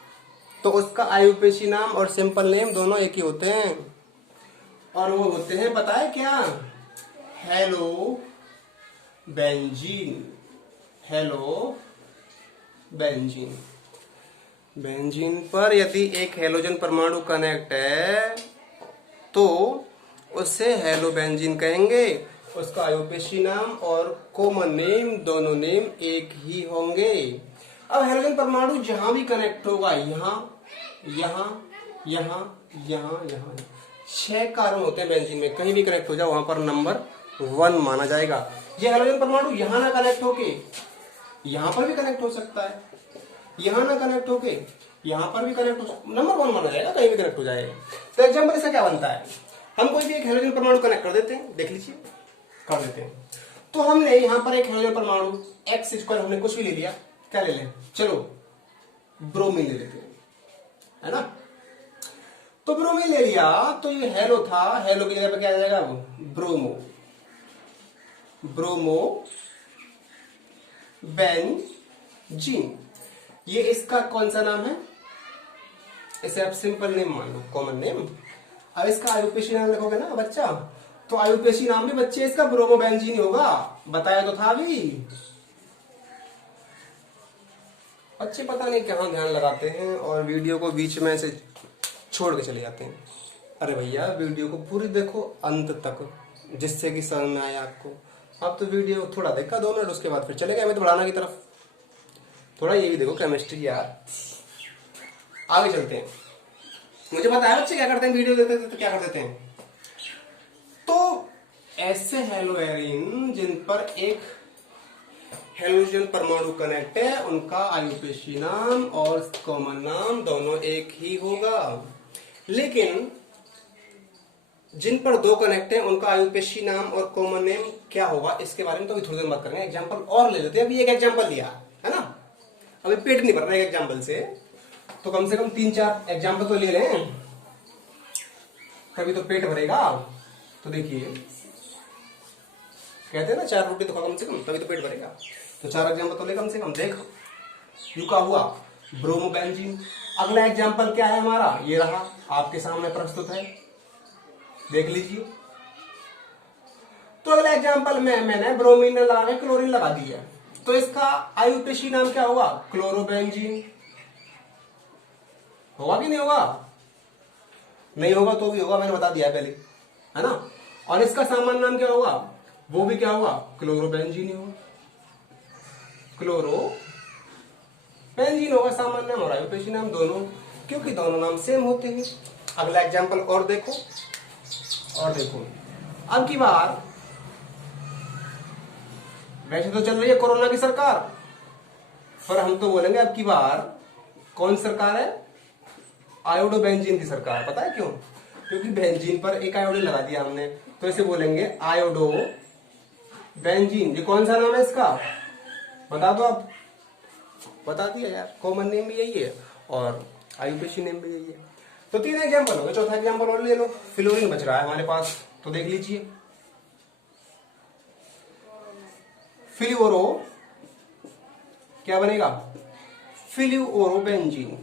तो उसका आयुपेशी नाम और सिंपल नेम दोनों एक ही होते हैं, और वो होते हैं पता है क्या? Hello benzene, hello benzene. Benzene पर यदि एक हेलोजन परमाणु कनेक्ट है तो उससे हेलो बेंजीन कहेंगे, उसका आयुपेशी नाम और कॉमन नेम दोनों नेम एक ही होंगे। अब हेलोजन परमाणु जहां भी कनेक्ट होगा, यहां यहां यहां यहां यहां 6 कार्बन होते हैं बेंजीन में, कहीं भी कनेक्ट हो जाए वहां पर नंबर 1 माना जाएगा। ये हेलोजन परमाणु यहां ना कनेक्ट होके यहां पर भी कनेक्ट हो सकता है, यहां ना कनेक्ट होके यहां पर भी कनेक्ट हो, नंबर 1 माना जाएगा, कहीं भी कनेक्ट हो जाएगा। तो एग्जाम्पल इसका क्या बनता है? हम कोई भी एक हेलोजन परमाणु कनेक्ट कर देते हैं, देख लीजिए, कर देते हैं। तो हमने यहां पर एक हेलोजन परमाणु एक्स स्क्वायर, हमने कुछ भी ले लिया, क्या ले लें? चलो ब्रोमीन ले लेते हैं, है ना। तो ब्रोमीन ले लिया, तो ये हेलो था, हेलो की जगह पे क्या आ जाएगा? अब ब्रोमो, ब्रोमो बेंजीन। ये इसका कौन सा नाम है? इसे आप सिंपल नेम मान लो, कॉमन नेम। अब इसका आयुपेशी नाम लिखोगे ना बच्चा, तो आयुपेशी नाम भी बच्चे इसका ब्रोमो बेंजीन होगा, बताया तो था अभी। बच्चे पता नहीं कहां ध्यान लगाते हैं और वीडियो को बीच में से छोड़ के चले जाते हैं। अरे भैया वीडियो को पूरी देखो अंत तक, जिससे कि समझ में आए आपको। आप तो वीडियो थोड़ा देखा 2 मिनट, उसके बाद फिर चले गए तो बढ़ाना की तरफ। थोड़ा ये भी देखो केमिस्ट्री यार। आगे चलते हैं। मुझे पता है बच्चे क्या करते हैं, वीडियो देखते तो क्या कर देते हैं। तो ऐसे हेलोएरिन जिन पर एक हेलोजन परमाणु कनेक्ट है, उनका आयुपेशी नाम और कॉमन नाम दोनों एक ही होगा। लेकिन जिन पर 2 कनेक्ट है, उनका आयुपेशी नाम और कॉमन नेम क्या होगा, इसके बारे में तो अभी थोड़ी देर बात करेंगे। एग्जांपल और ले लेते हैं। अभी एक एग्जांपल लिया, है ना, अभी पेट नहीं भर रहा है एग्जांपल से, तो कम से कम 3-4 एग्जांपल तो ले लें, तभी तो पेट भरेगा। तो देखिए कहते हैं ना 4 रोटी तो खा कम से कम, तभी तो पेट भरेगा। तो 4 एग्जांपल तो ले कम से कम। देखो यू का हुआ ब्रोमोबेंजीन। अगला एग्जांपल क्या है हमारा? ये रहा, आपके सामने प्रस्तुत है, देख लीजिए। तो अगला एग्जांपल में मैंने ब्रोमीन लगा के क्लोरीन लगा दिया, तो इसका आयुपेशी नाम क्या होगा? क्लोरोबेंजीन। होगा कि नहीं होगा? नहीं होगा तो भी होगा, मैंने बता दिया पहले, है ना। और इसका सामान्य नाम क्या होगा? वो भी क्या होगा? क्लोरोबेंजीन ही होगा, क्लोरोबेंजीन होगा सामान्य नाम और आयुपेशी नाम दोनों, क्योंकि दोनों नाम सेम होते हैं। अगला एग्जांपल और देखो, और देखो। अब की बार वैसे तो चल रही है कोरोना की सरकार, पर हम तो बोलेंगे अब की बार कौन सरकार है? आयोडोबेंजीन की सरकार। पता है क्यों? क्योंकि बेंजीन पर एक आयोडीन लगा दिया हमने, तो इसे बोलेंगे आयोडो बेंजीन। ये कौन सा नाम है इसका, बता दो आप। बता दिया यार, कॉमन नेम भी यही है और आईयूपीएसी नेम भी यही है। तो 3 एग्जाम्पल हो गए, चौथा एग्जाम्पल और ले लो। फ्लोरीन बच रहा है हमारे पास, तो देख लीजिए। फ्लूरो क्या बनेगा, फ्लूओरोबेंजीन।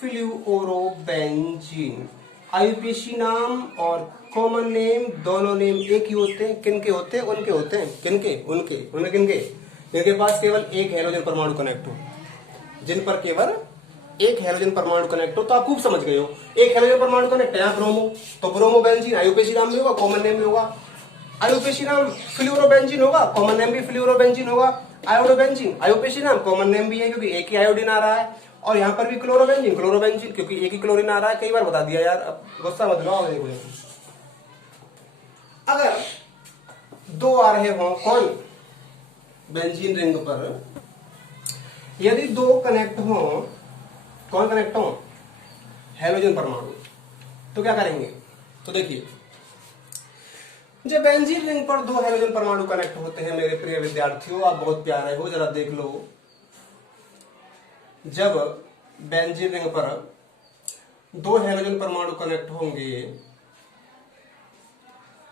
फ्लूओरोबेंजीन आईयूपीएसी नाम और कॉमन नेम दोनों नेम एक ही होते हैं। किनके होते हैं, उनके होते हैं। किनके, उनके, उनके किनके, जिनके पास केवल एक हैलोजन परमाणु कनेक्ट हो, जिन पर केवल एक हैलोजन परमाणु कनेक्ट हो। तो आप खूब समझ गए हो, एक हैलोजन परमाणु कनेक्ट है, यहाँ ब्रोमो, तो ब्रोमोबेंजीन आईयूपीएसी नाम भी होगा, कॉमन नेम भी होगा। आईयूपीएसी नाम फ्लूरोबेंजीन होगा, कॉमन नेम भी फ्लूरोबेंजीन होगा। आयोडोबेंजीन आईयूपीएसी नाम, कॉमन नेम भी है क्योंकि एक ही आयोडीन आ रहा है। और यहाँ पर भी क्लोरोबेंजीन, क्लोरोबेंजीन क्योंकि एक ही क्लोरीन आ रहा है। कई बार बता दिया यार, अब गुस्सा मत लो। अगर 2 आ रहे हो कौन, बेंजीन रिंग पर, यदि 2 कनेक्ट हो, कौन कनेक्ट हो, हैलोजन परमाणु, तो क्या करेंगे। तो देखिए, जब बेंजीन रिंग पर 2 हैलोजन परमाणु कनेक्ट होते हैं, मेरे प्रिय विद्यार्थियों आप बहुत प्यारे हो, जरा देख लो। जब बेंजीन रिंग पर 2 हैलोजन परमाणु कनेक्ट होंगे,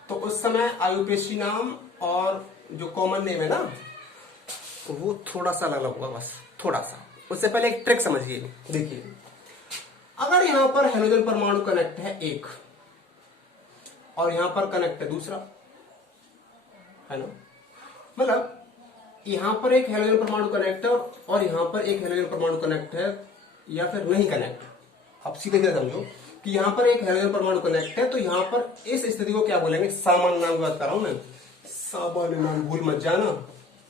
तो उस समय आईयूपीएसी नाम और जो कॉमन नेम है ना, वो थोड़ा सा अलग होगा, बस थोड़ा सा। उससे पहले एक ट्रिक समझिए। देखिए, अगर यहां पर हैलोजन परमाणु कनेक्ट है एक और यहां पर कनेक्ट है दूसरा, है ना, मतलब यहां पर एक हैलोजन परमाणु कनेक्ट है और यहां पर एक हैलोजन परमाणु कनेक्ट है, या फिर नहीं कनेक्ट। आप सीधे सीधे समझो कि यहां पर एक हैलोजन परमाणु कनेक्ट है, तो यहां पर इस स्थिति को क्या बोलेंगे, सामान्य नाम की बात कर रहा हूं मैं, सामान्य नाम, भूल मत जाना,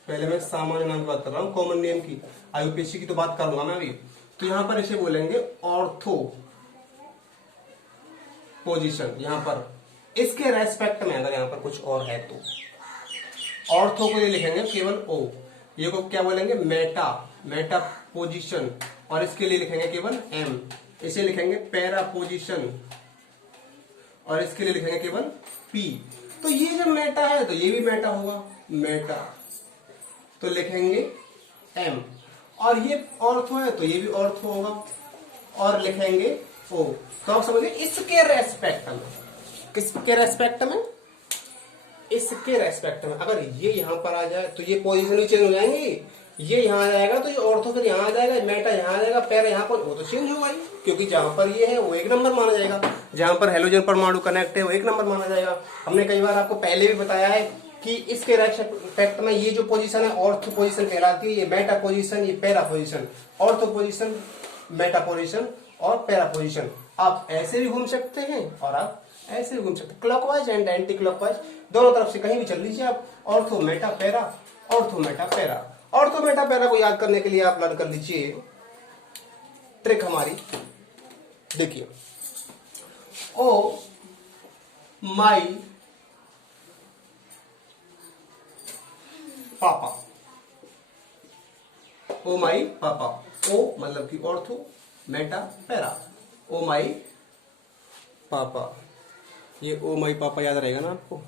पहले मैं सामान्य नाम की बात कर रहा हूं, कॉमन नेम की, आईयूपीएसी की तो बात करूंगा मैं अभी। तो यहां पर इसे बोलेंगे ऑर्थो पोजीशन। यहां पर इसके रेस्पेक्ट में अगर यहां पर कुछ और है तो ऑर्थो को ये लिखेंगे केवल ओ, ये को क्या बोलेंगे, मेटा, मेटा पोजीशन, और इसके लिए लिखेंगे केवल एम, इसे लिखेंगे पैरा पोजीशन, और इसके लिए लिखेंगे केवल पी। तो ये जब मेटा है तो ये भी मेटा होगा, मेटा, तो लिखेंगे एम, और ये ऑर्थो है तो ये भी ऑर्थो होगा और लिखेंगे ओ। तो आप समझिए इसके रेस्पेक्ट में, किसके रेस्पेक्ट में, इसके रेस्पेक्ट में। अगर ये यहां पर आ जाए तो ये पोजीशन भी चेंज हो जाएंगी, ये यहां आ जाएगा तो ये ऑर्थो फिर यहां आ जाएगा, मेटा यहां आ जाएगा, पैरा यहां पर, वो तो चेंज होगा ही, क्योंकि जहां पर ये है वो 1 नंबर माना जाएगा, जहां पर हैलोजन परमाणु कनेक्ट है वो 1 नंबर माना जाएगा। हमने कई बार आपको पहले भी बताया है कि इसके रेस्पेक्ट में ये जो पोजीशन है ऑर्थो पोजीशन कहलाती है, ये मेटा पोजीशन, ये para position, ortho position, Meta position और पैरा पोजीशन। आप ऐसे भी घूम सकते हैं और आप ऐसे भी घूम सकते हैं, क्लॉकवाइज एंड एंटी क्लॉकवाइज, दोनों तरफ से कहीं भी चल लीजिए आप। Ortho Meta para, ortho Meta para. Ortho Meta para को याद करने के लिए आप लर्न कर लीजिए ट्रिक हमारी। देखिए, ओ माई पापा, ओ माई पापा, ओ मतलब कि ऑर्थो, मेटा पैरा, ओ माई पापा। ये ओ माई पापा याद रहेगा ना आपको,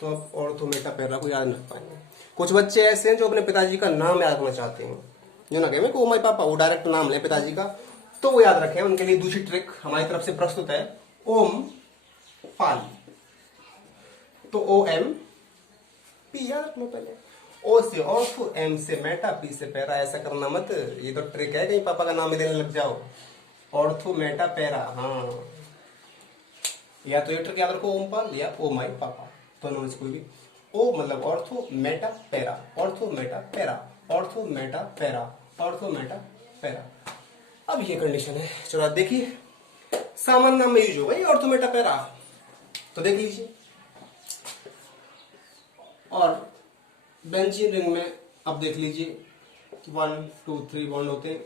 तो आप ऑर्थो मेटा पैरा को याद नहीं रख पाएंगे। कुछ बच्चे ऐसे हैं जो अपने पिताजी का नाम याद रखना चाहते हैं, जो ना कहें ओ माई पापा, वो डायरेक्ट नाम ले पिताजी का, तो वो याद रखें। उनके लिए दूसरी ट्रिक हमारी तरफ से प्रस्तुत है, ओम पाल, तो ओ एम पी याद रखना पहले, ओ से ऑर्थो, एम से मेटा, पी से पैरा। ऐसा करना मत, ये तो ट्रिक है, कहीं पापा का नाम लेने लग जाओ। ऑर्थो मेटा पैरा, हाँ, या तो ये ट्रिक याद रखो, ओमपाल या ओ माई पापा, दोनों में से कोई भी। ओ मतलब ortho Meta para, ortho Meta para, ortho Meta para, ortho Meta para. अब ये कंडीशन है, चलो आप देखिए, सामान्य नाम में यूज होगा ये ऑर्थो मेटा पैरा, तो देख लीजिए। और बेंजीन रिंग में अब देख लीजिए 1 2 3 बॉन्ड होते हैं।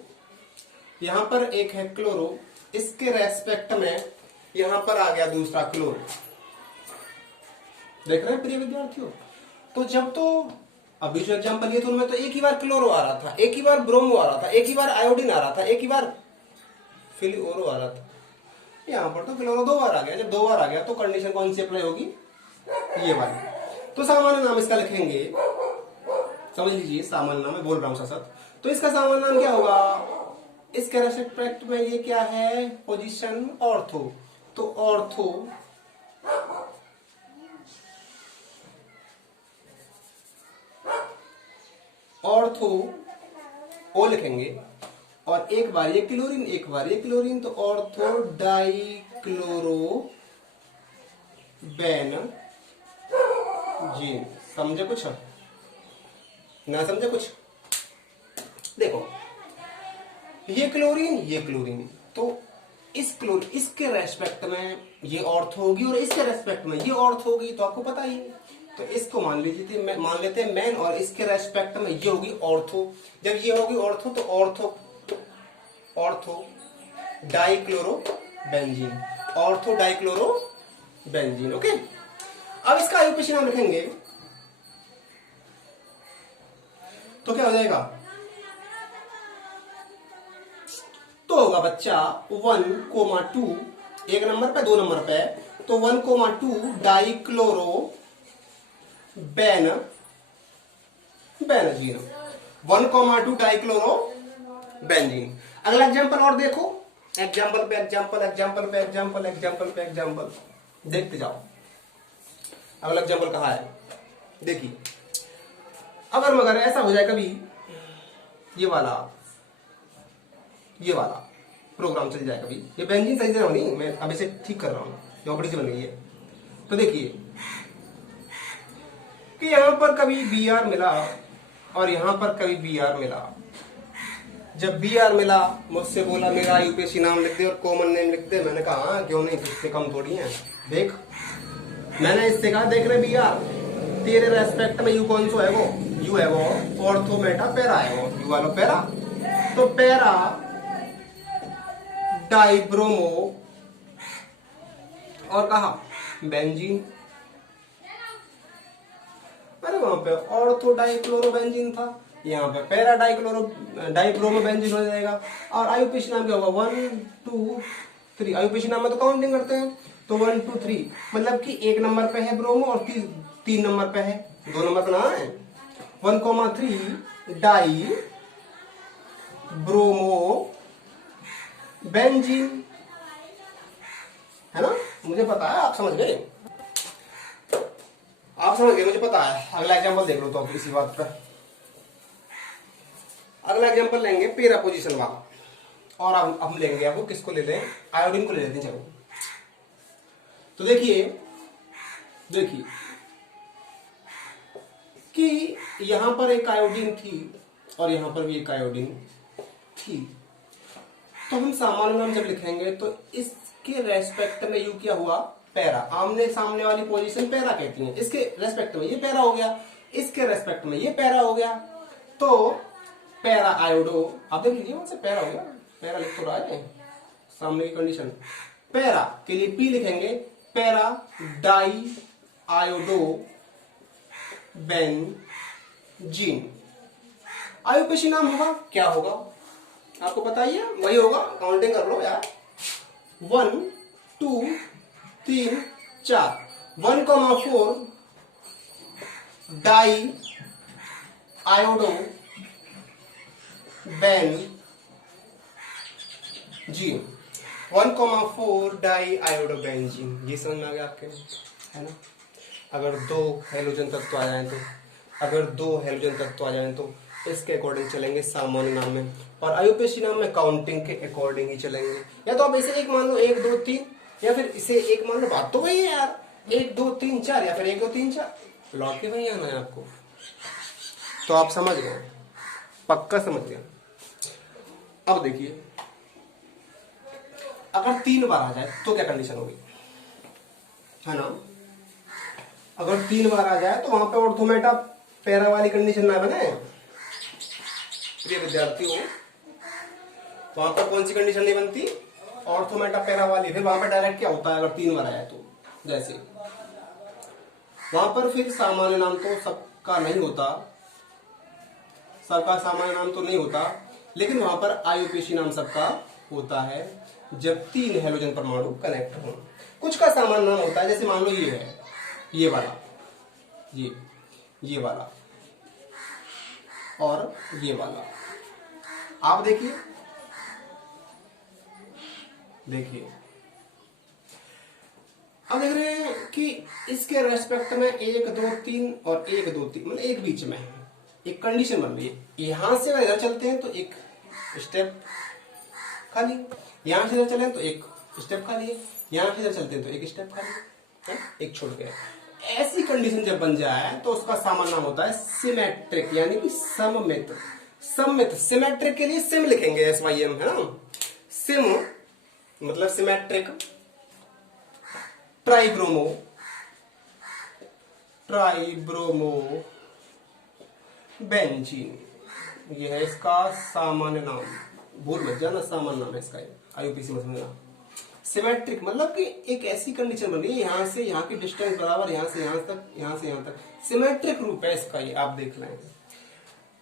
यहां पर एक है क्लोरो, इसके रेस्पेक्ट में यहां पर आ गया दूसरा क्लोरो, देख रहे हैं प्रिय विद्यार्थियों। तो जब तो अभी जो एग्जाम्पल लिए थे उनमें तो एक ही बार क्लोरो आ रहा था, एक ही बार ब्रोमो आ रहा था, एक ही बार आयोडीन आ रहा था, एक ही बार फ्लूरो आ रहा था। यहाँ पर तो क्लोरो 2 बार आ गया, जब 2 बार आ गया तो कंडीशन कौन सी अप्लाई होगी, ये वाली। तो सामान्य नाम इसका लिखेंगे, समझ लीजिए सामान्य नाम मैं बोल रहा हूँ साथ। तो इसका सामान्य नाम क्या होगा, इसके रेस्पेक्ट में ये क्या है, पोजीशन ऑर्थो। तो ऑर्थो ऑर्थो ओ लिखेंगे और एक बार ये क्लोरीन एक बार ये क्लोरीन, तो ऑर्थो डाई क्लोरो बेंजीन। समझे कुछ ना समझे कुछ, देखो ये क्लोरीन तो इसके रेस्पेक्ट में ये ऑर्थो होगी और इसके रेस्पेक्ट में ये ऑर्थो होगी, तो आपको पता ही। तो इसको मान लेते हैं मेन और इसके रेस्पेक्ट में ये होगी ऑर्थो। जब ये होगी ऑर्थो तो ऑर्थो डाइक्लोरो बेंजीन। ओके, अब इसका आईयूपीएसी नाम लिखेंगे तो क्या हो जाएगा, तो होगा बच्चा 1,2 एक नंबर पे 2 नंबर पे, तो 1,2 डाइक्लोरो बेंजीन 1,2 डाइक्लोरो बेंजीन। अगला एग्जांपल और देखो, एग्जांपल पे एग्जांपल देखते जाओ। अगला एग्जांपल कहाँ है, देखिए अगर मगर ऐसा हो जाए कभी ये वाला प्रोग्राम चल जाए कभी, ये बेंजीन सही से नहीं, मैं अब इसे ठीक कर रहा हूँ, चौपड़ी से बन गई है। तो देखिए कि यहां पर कभी Br मिला और यहां पर कभी Br मिला। जब Br मिला मुझसे बोला मेरा आईयूपीएसी नाम लिख दे और कॉमन नेम लिख दे, मैंने कहा क्यों नहीं, इससे कम थोड़ी है। देख मैंने इससे कहा देख रहे Br तेरे रेस्पेक्ट में यू कौन सा है वो, यू है वो ऑर्थो मेटा पैरा है वो, यू वाला पैरा, तो पैरा डाइब्रोमो और कहा बेंजीन। अरे वहां पे ऑर्थो डाइक्लोरो बेंजीन था, यहाँ पे पैरा डाइब्रोमो बेंजीन हो जाएगा। और आईयूपीएसी नाम क्या होगा 1 2 3, आईयूपीएसी नाम में तो काउंटिंग करते हैं, तो 1 2 3 मतलब कि 1 नंबर पे है ब्रोमो और 3 नंबर पे है, 2 नंबर पे ना है। 1,3 डाई ब्रोमो बेंजीन, है ना, मुझे पता है आप समझ गए, मुझे पता है। अगला एग्जांपल देख लो तो इसी बात पर। अगला एग्जांपल लेंगे पैरा पोजीशन वाला, और अब हम लेंगे अब किसको ले लें, आयोडीन को ले लेते हैं। चलो तो देखिए कि यहां पर एक आयोडीन थी और यहां पर भी एक आयोडीन थी, तो हम सामान्य नाम जब लिखेंगे तो इसके रेस्पेक्ट में यू क्या हुआ, पैरा। आमने सामने वाली पोजीशन पैरा कहती है, इसके रेस्पेक्ट में ये पैरा हो गया, इसके रेस्पेक्ट में ये पैरा हो गया, तो पैरा आयोडो, आप देख लीजिए वहां से पैरा हो गया, पैरा लिख तो रहा है सामने की कंडीशन। पैरा के लिए पी लिखेंगे, para di iodo benzene. IUPAC नाम होगा क्या होगा, आपको पता ही है, वही होगा, काउंटिंग कर लो यार, 1 2 3 4 1,4 di iodo benzene 1,4 di iodo benzene. ये समझ में आ गया आपके, है ना। अगर 2 हेलोजन तत्व आ जाए तो इसके अकॉर्डिंग चलेंगे सामान्य नाम में, और आईयूपीएसी नाम में काउंटिंग के अकॉर्डिंग ही चलेंगे। या तो आप इसे एक मान लो 1 2 3, या फिर इसे एक मान लो, बात तो वही है यार, 1 2 3 4, या फिर 1 2 3 4 लौट के वही आना है आपको। तो आप समझ गए, पक्का समझ गए। अब देखिए अगर 3 बार आ जाए तो क्या कंडीशन होगी, है ना। अगर 3 बार आ जाए तो वहां पे ऑर्थोमेटा पैरा वाली कंडीशन ना बने, प्रिय विद्यार्थियों, वहां पर कौन सी कंडीशन नहीं बनती, ऑर्थोमेटा पैरा वाली। फिर वहां पर डायरेक्ट क्या होता है अगर 3 बार आया तो, जैसे वहां पर फिर सामान्य नाम तो सबका नहीं होता, सबका सामान्य नाम तो नहीं होता, लेकिन वहां पर आईयूपीएसी नाम सबका होता है। जब 3 हेलोजन परमाणु कनेक्ट हों। कुछ का सामान्य नाम होता है, जैसे मान लो ये है, ये वाला, ये वाला और ये वाला। आप देखिए अब देख रहे हैं कि इसके रेस्पेक्ट में 1 2 3 और 1 2 3 मतलब एक बीच में है, एक कंडीशन बन रही है। यहां से अगर इधर चलते हैं तो एक स्टेप खाली, यहां से इधर चले तो एक स्टेप खाली है, यहां से इधर चलते हैं तो एक स्टेप खाली है, एक छोड़ के। ऐसी कंडीशन जब बन जाए तो उसका सामान्य नाम होता है सिमेट्रिक, यानी कि सममित। सिमेट्रिक के लिए सिम लिखेंगे, SYM है ना। सिम मतलब सिमेट्रिक ट्राइब्रोमो बेंजीन, ये है इसका सामान्य नाम। भूल मत जाना, सामान्य नाम है इसका, IUPAC में समझना। सिमेट्रिक मतलब कि एक ऐसी कंडीशन बन रही है, यहां से यहां की डिस्टेंस बराबर, यहां से यहां तक, यहां से यहां तक। सिमेट्रिक रूप है इसका, ये आप देख लेंगे।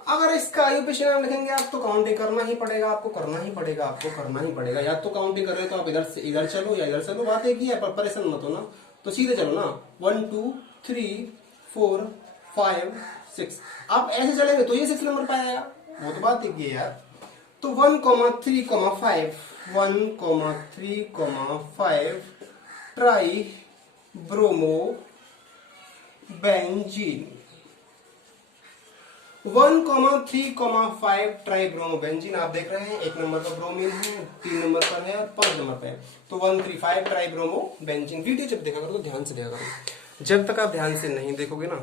अगर इसका IUPAC नाम लिखेंगे आप तो काउंटिंग करना ही पड़ेगा, आपको करना ही पड़ेगा। या तो काउंटिंग कर रहे हो तो आप इधर से इधर चलो या इधर चलो, बात एक ही है, पर परेशान मत हो ना, तो सीधे चलो ना। 1 2 3 4 5 6, आप ऐसे चलेंगे तो ये 6 नंबर पे आएगा, वो तो बात एक ही है यार। तो 1 3 5 try bromo benzene. 1 3 5 try bromo benzene आप देख रहे हैं, 1 नंबर पर ब्रोमीन है, 3 नंबर पर है और 5 नंबर पे है। तो 1 3 5 ट्राई ब्रोमो बेंजीन। वीडियो जब देखा करो तो ध्यान से देखा करो, जब तक आप ध्यान से नहीं देखोगे ना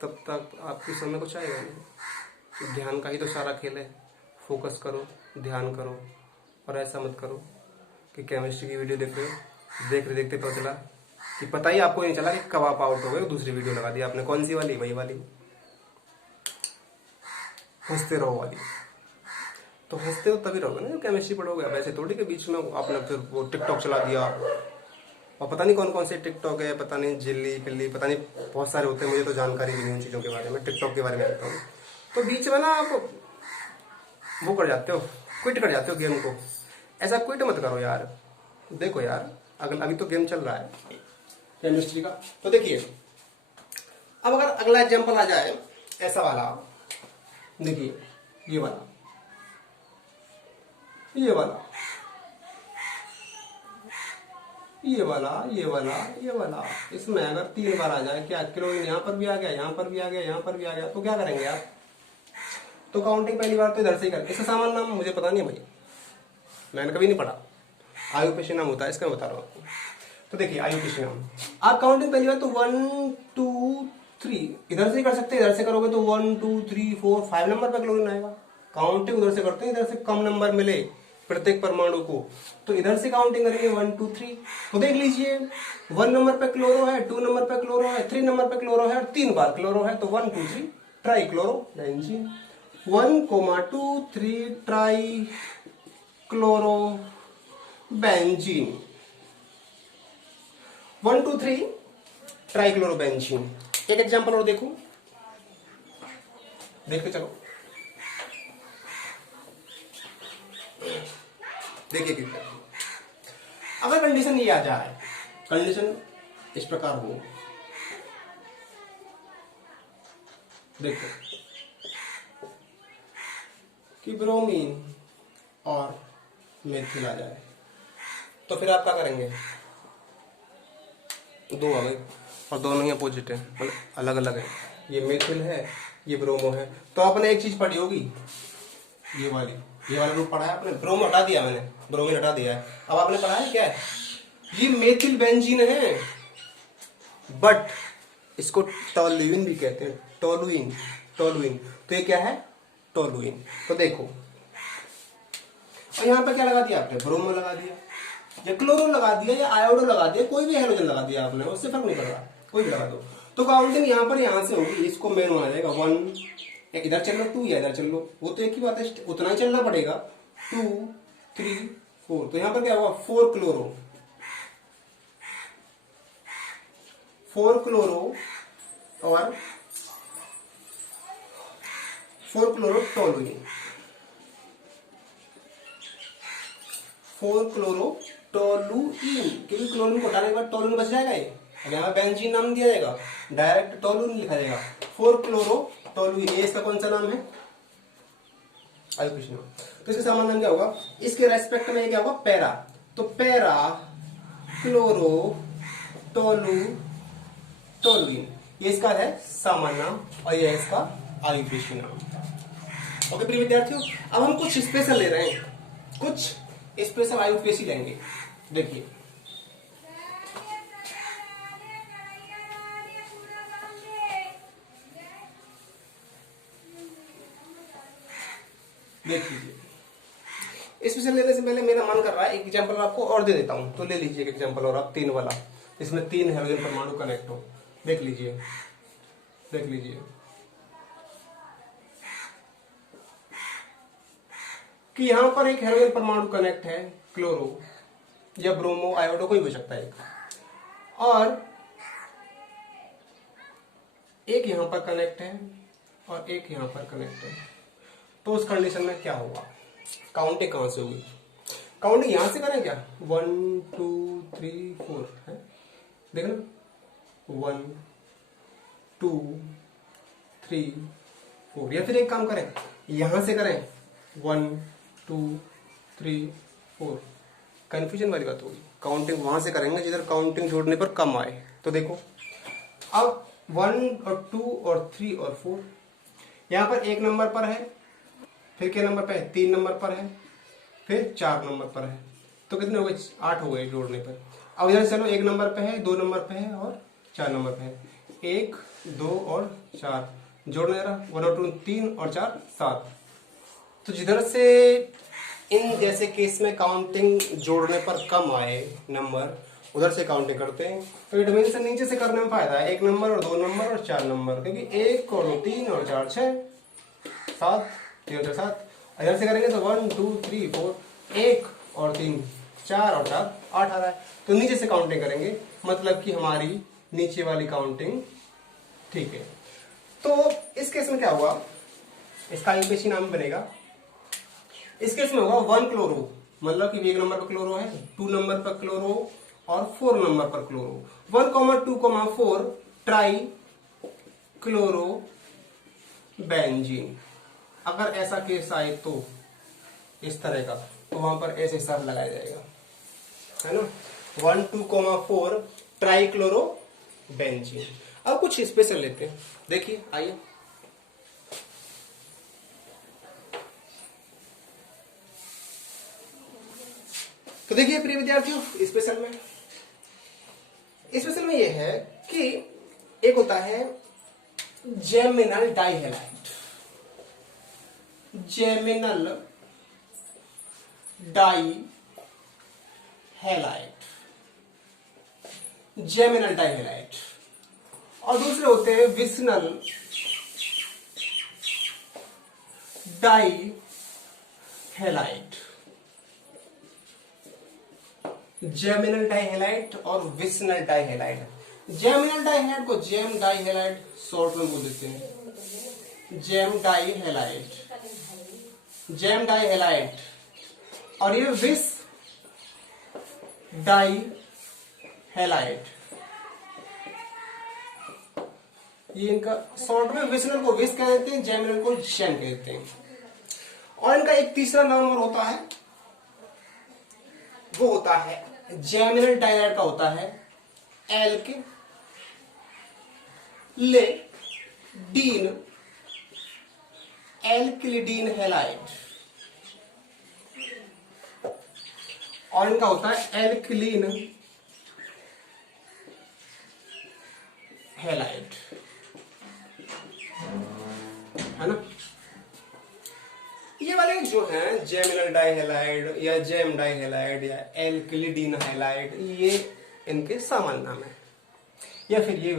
तब तक आपकी समझ में कुछ आएगा नहीं। ध्यान का ही तो सारा खेल है। फोकस करो, ध्यान करो, और ऐसा मत करो कि केमिस्ट्री की वीडियो देख रहे हो, देखते पता चला कि पता ही आपको नहीं चला कि कब आप आउट हो गए, दूसरी वीडियो लगा दी आपने। कौन सी वाली? वही वाली हंसते रहो वाली। तो हंसते हो तभी रहोगे ना केमिस्ट्री पढ़ोगे। अब ऐसे थोड़ी के बीच में आपने फिर वो टिकटॉक चला दिया, और पता नहीं कौन कौन से टिकटॉक है, पता नहीं जिल्ली पिल्ली, पता नहीं बहुत सारे होते हैं, मुझे तो जानकारी भी नहीं उन चीज़ों के बारे में, टिकटॉक के बारे में जानता हूँ। तो बीच में ना आप वो कर जाते हो, क्विट कर जाते हो गेम को। ऐसा क्विट मत करो यार। देखो यार, अभी तो गेम चल रहा है केमिस्ट्री का। तो देखिए अब अगर अगला एग्जाम्पल आ जाए ऐसा वाला, देखिए ये वाला, ये वाला, ये वाला, ये वाला, ये वाला, इसमें अगर 3 बार आ जाए, क्या क्लोरीन यहाँ पर भी आ गया, यहाँ पर भी आ गया, यहाँ पर भी आ गया, तो क्या करेंगे आप? तो काउंटिंग पहली बार तो इधर से ही करेंगे। इसका सामान्य नाम मुझे पता नहीं भाई, मैंने कभी नहीं पढ़ा। IUPAC नाम होता है इसका, मैं बता रहा हूँ आपको। तो देखिए IUPAC नाम, आप काउंटिंग पहली बार तो 1 2 3 इधर से ही कर सकते हैं। इधर से करोगे तो 1 2 3 4 5 नंबर पर क्लोरीन आएगा। काउंटिंग उधर से करते हैं, इधर से कम नंबर मिले प्रत्येक परमाणु को, तो इधर से काउंटिंग करेंगे 1 2 3। तो देख लीजिए 1 नंबर पे क्लोरो है, 2 नंबर पे क्लोरो है, 3 नंबर पे क्लोरो है और 3 बार क्लोरो है, तो 1 2 3 try chloro benzene. 1 2 3 try chloro benzene. 1 2 3 try chloro benzene. एक एग्जांपल और देखो, देखते चलो। देखिए कितना, अगर कंडीशन ये आ जाए, कंडीशन इस प्रकार हो, देखो कि ब्रोमीन और मेथिल आ जाए, तो फिर आप क्या करेंगे? 2 आ गए और दोनों ही अपोजिट है, मतलब अलग अलग है। ये मेथिल है, ये ब्रोमो है। तो आपने एक चीज पढ़ी होगी, ये वाला रूप पढ़ा है आपने। ब्रोमो हटा दिया मैंने, ब्रोमीन हटा दिया है। अब आपने पढ़ा है क्या है? ये मेथिल बेंजीन है, बट इसको टोलुइन भी कहते हैं। टोलुइन। तो ये क्या है? टोलुइन। तो देखो, और यहाँ पे क्या लगा दिया आपने? ब्रोमो लगा दिया, या क्लोरो लगा दिया, या आयोडो लगा दिया, कोई भी हेलोजन लगा दिया आपने, उससे फर्क नहीं पड़ रहा, कोई भी लगा दो। तो काउंटिंग यहाँ से होगी, इसको मेन होना जाएगा 1, इधर चल लो 2 या इधर चल लो, वो तो एक ही बात है, उतना ही चलना पड़ेगा। 2 3 4, तो यहाँ पर क्या हुआ? 4 क्लोरो और 4 क्लोरो टोलुइन। 4 क्लोरोटोलुइन, क्योंकि क्लोरीन को हटाने के बाद टोलुइन बच जाएगा। ये अगर यहाँ बेंजीन नाम दिया जाएगा, डायरेक्ट टोलुइन लिखा जाएगा। 4 क्लोरोटोलुइन, ये इसका कौन सा नाम है? आयुर्वेद। तो इसका सामान्य नाम क्या होगा? इसके रेस्पेक्ट में क्या होगा? पैरा। तो पैरा क्लोरोटोलुइन, ये इसका है सामान्य नाम और ये है इसका आयुर्वेद नाम। ओके प्रिय विद्यार्थियों, अब हम कुछ स्पेशल ले रहे हैं, कुछ स्पेशल आयुर्वेद लेंगे। देखिए देख लीजिए, स्पेशल लेने से पहले मेरा मन कर रहा है एक एग्जांपल आपको और दे देता हूं, तो ले लीजिए एक एग्जांपल और आप 3 वाला, इसमें 3 हाइड्रोजन परमाणु कनेक्ट हो। देख लीजिए, देख लीजिए कि यहां पर एक हाइड्रोजन परमाणु कनेक्ट है, क्लोरो या ब्रोमो आयोडो कोई हो सकता है, और एक यहां पर कनेक्ट है और एक यहां पर कनेक्ट है। तो उस कंडीशन में क्या होगा? काउंटिंग कहां से होगी? काउंटिंग यहां से करें क्या? 1 2 3 4 है, देखना 1 2 3 4, या फिर एक काम करें यहां से करें 1 2 3 4। कंफ्यूजन वाली बात होगी। काउंटिंग वहां से करेंगे जिधर काउंटिंग जोड़ने पर कम आए। तो देखो अब 1 और 2 और 3 और 4 यहां पर 1 नंबर पर है, फिर क्या नंबर पे है? 3 नंबर पर है, फिर 4 नंबर पर है। तो कितने हो गए? 8 हो गए जोड़ने पर। अब इधर चलो 1 नंबर पे है, 2 नंबर पे है और 4 नंबर पे है। 1 2 और 4 जोड़ने जरा, 1 और 2 3 और 4 7। तो जिधर से इन जैसे केस में काउंटिंग जोड़ने पर कम आए नंबर, उधर से काउंटिंग करते हैं। तो इट मीन से नीचे से करने में फायदा है, 1 नंबर और 2 नंबर और 4 नंबर, क्योंकि 1 और 2 3 और 4 6 7 3 और 7। इधर से करेंगे तो 1 2 3 4, 1 और 3 4 और 4 8 आ रहा है। तो नीचे से काउंटिंग करेंगे, मतलब कि हमारी नीचे वाली काउंटिंग ठीक है। तो इस केस में क्या हुआ? इसका आयुर्वेद नाम बनेगा। इस केस में होगा 1 क्लोरो, मतलब कि 1 नंबर पर क्लोरो है, 2 नंबर पर क्लोरो और 4 नंबर पर क्लोरो। 1 2 4 try chloro benzene. अगर ऐसा केस आए तो इस तरह का, तो वहां पर ऐसे सर लगाया जाएगा, है ना। 1 2 4 ट्राई क्लोरो बेंजीन। अब कुछ स्पेशल लेते हैं, देखिए आइए। तो देखिए प्रिय विद्यार्थियों, स्पेशल में यह है कि एक होता है geminal dihalide, geminal dihalide, geminal dihalide, और दूसरे होते हैं विसनल डाइहेलाइड, जेमिनल डाइहेलाइड और विसनल डाइहेलाइड। जेमिनल डाइहेलाइड को जेम डाइहेलाइड शॉर्ट में बोल देते हैं, जेम डाइहेलाइड, जेम डाइहेलाइड, और ये विस डाइहेलाइड, ये इनका शॉर्ट में विसनल को विस कहते हैं, जेमिनल को जेम कहते हैं। और इनका एक तीसरा नाम और होता है, वो होता है जेमिनल डाइहेलाइड का होता है एल्किलिडीन हैलाइड, और इनका होता है एल्किलीन हैलाइड, है ना। ये वाले जो हैं जेमिनल डाइहेलाइड या जेम डाइहेलाइड या एल्किलिडीन हैलाइड, ये इनके सामान्य नाम है। या फिर ये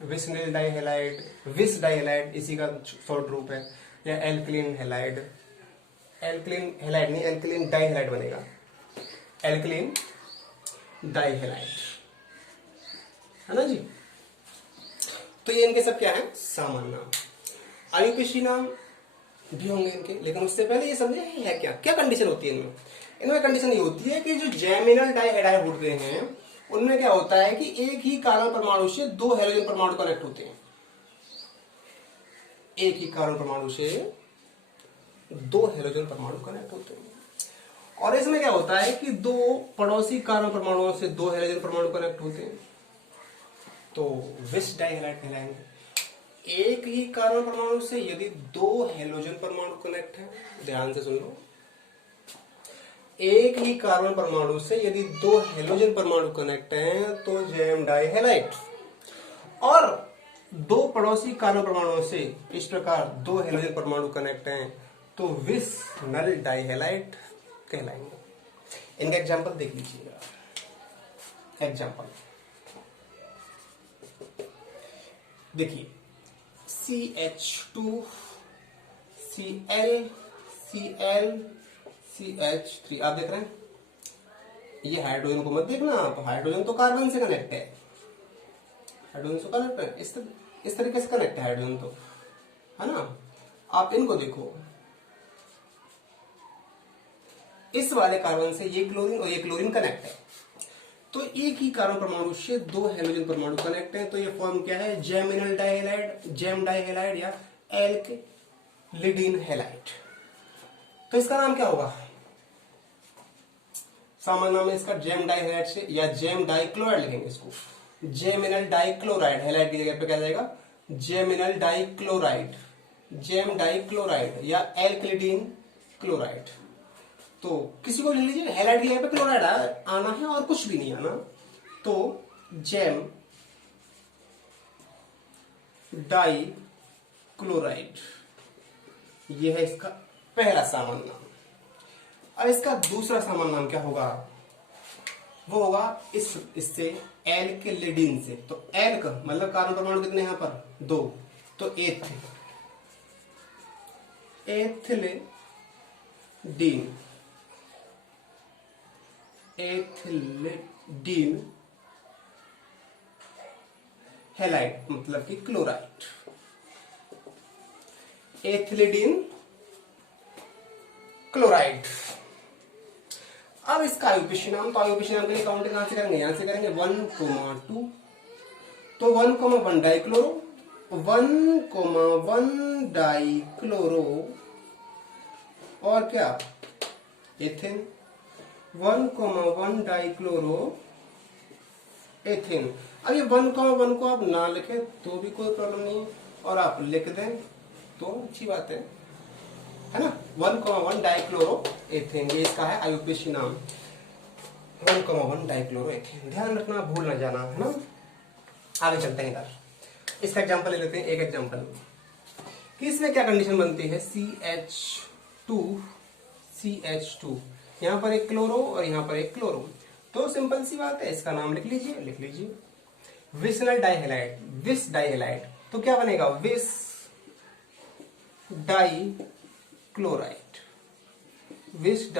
विसनल डाइहेलाइड, विस डाइहेलाइड इसी का शॉर्ट रूप है, या एल्किलीन हैलाइड, एल्किलीन हैलाइड नहीं, एल्किलीन डाइहेलाइड बनेगा, एल्किलीन डाइहेलाइड, है ना जी। तो ये इनके सब क्या है? सामान्य नाम। आयुपेशी नाम भी होंगे इनके, लेकिन उससे पहले ये समझे है क्या क्या कंडीशन होती है इनमें। इनमें कंडीशन ये होती है कि जो जेमिनल डाइहाइडाइड होते हैं उनमें क्या होता है कि एक ही कार्बन परमाणु से दो हेलोजन परमाणु कनेक्ट होते हैं। एक ही कार्बन परमाणु से दो हेलोजन परमाणु कनेक्ट होते हैं। और इसमें क्या होता है कि दो पड़ोसी कार्बन परमाणुओं से दो हेलोजन परमाणु कनेक्ट होते हैं, तो विस डाइहाइलाइड कहलाएंगे। एक ही कार्बन परमाणु से यदि दो हेलोजन परमाणु कनेक्ट है, ध्यान से सुन लो, एक ही कार्बन परमाणु से यदि दो हेलोजन परमाणु कनेक्ट हैं तो जेम डाइहाइलाइड। और दो पड़ोसी कार्बन परमाणुओं से इस प्रकार दो हेलोजन परमाणु कनेक्ट हैं तो विस नल डाइहाइलाइड कहलाएंगे। इनका एग्जांपल देख लीजिएगा। एग्जांपल देखिए, CH2 Cl Cl CH3, आप देख रहे हैं, ये हाइड्रोजन को मत देखना आप, हाइड्रोजन तो कार्बन से कनेक्ट है, हाइड्रोजन से कनेक्ट है, इस तरीके से कनेक्ट है हाइड्रोजन तो, है ना। आप इनको देखो, इस वाले कार्बन से ये क्लोरीन और ये क्लोरीन कनेक्ट है, तो एक ही कार्बन परमाणु से दो हेलोजन परमाणु कनेक्ट है, तो ये फॉर्म क्या है, जेमिनल डाइहाइलाइड, जेम डाइहाइलाइड या एल्किलिडीन हैलाइड। तो इसका नाम क्या होगा, सामान्य नाम है इसका जेम डाइहाइलाइड से, या जेम डाइक्लोराइड लिखेंगे इसको, जेमिनल डाइक्लोराइड, हैलाइड की जगह पे क्या जाएगा, जेमिनल डाइक्लोराइड, जेम डाइक्लोराइड या एल्किलिडीन क्लोराइड। तो किसी को ले लीजिए, हैलाइड की जगह पे क्लोराइड आना है और कुछ भी नहीं आना, तो जेम डाई क्लोराइड, यह है इसका पहला सामान्य नाम। अब इसका दूसरा सामान्य नाम क्या होगा, वो होगा इससे एल्किलिडीन से। तो एल का मतलब कार्बन परमाणु कितने यहां पर, दो, तो एथिलीन, एथिलीन हैलाइड मतलब कि क्लोराइड, एथिलीन क्लोराइड। अब इसका आयुपेशी नाम, तो आयुपेशी नाम के लिए काउंटिंग कहां से करेंगे, यहां से करेंगे 1,2, तो 1,1 डाइक्लोरो, 1,1 डाइक्लोरो और क्या एथेन, 1,1 डाइक्लोरो एथेन। अब ये 1,1 को आप ना लिखें तो भी कोई प्रॉब्लम नहीं, और आप लिख दें तो अच्छी बात है ना। 1,1 डाइक्लोरो एथेन, ये इसका है आयुपेशी नाम, 1,1 डाइक्लोरो एथेन। ध्यान रखना, भूल ना जाना, है ना। आगे चलते हैं इधर, इसका एग्जांपल ले लेते हैं, एक एग्जांपल कि इसमें क्या कंडीशन बनती है, CH2, यहां पर एक क्लोरो और यहां पर एक क्लोरो, तो सिंपल सी बात है, इसका नाम लिख लीजिए विसनल डाइहाइलाइड, विस डाइहाइलाइड। तो क्या बनेगा, विस डाइक्लोराइड, विस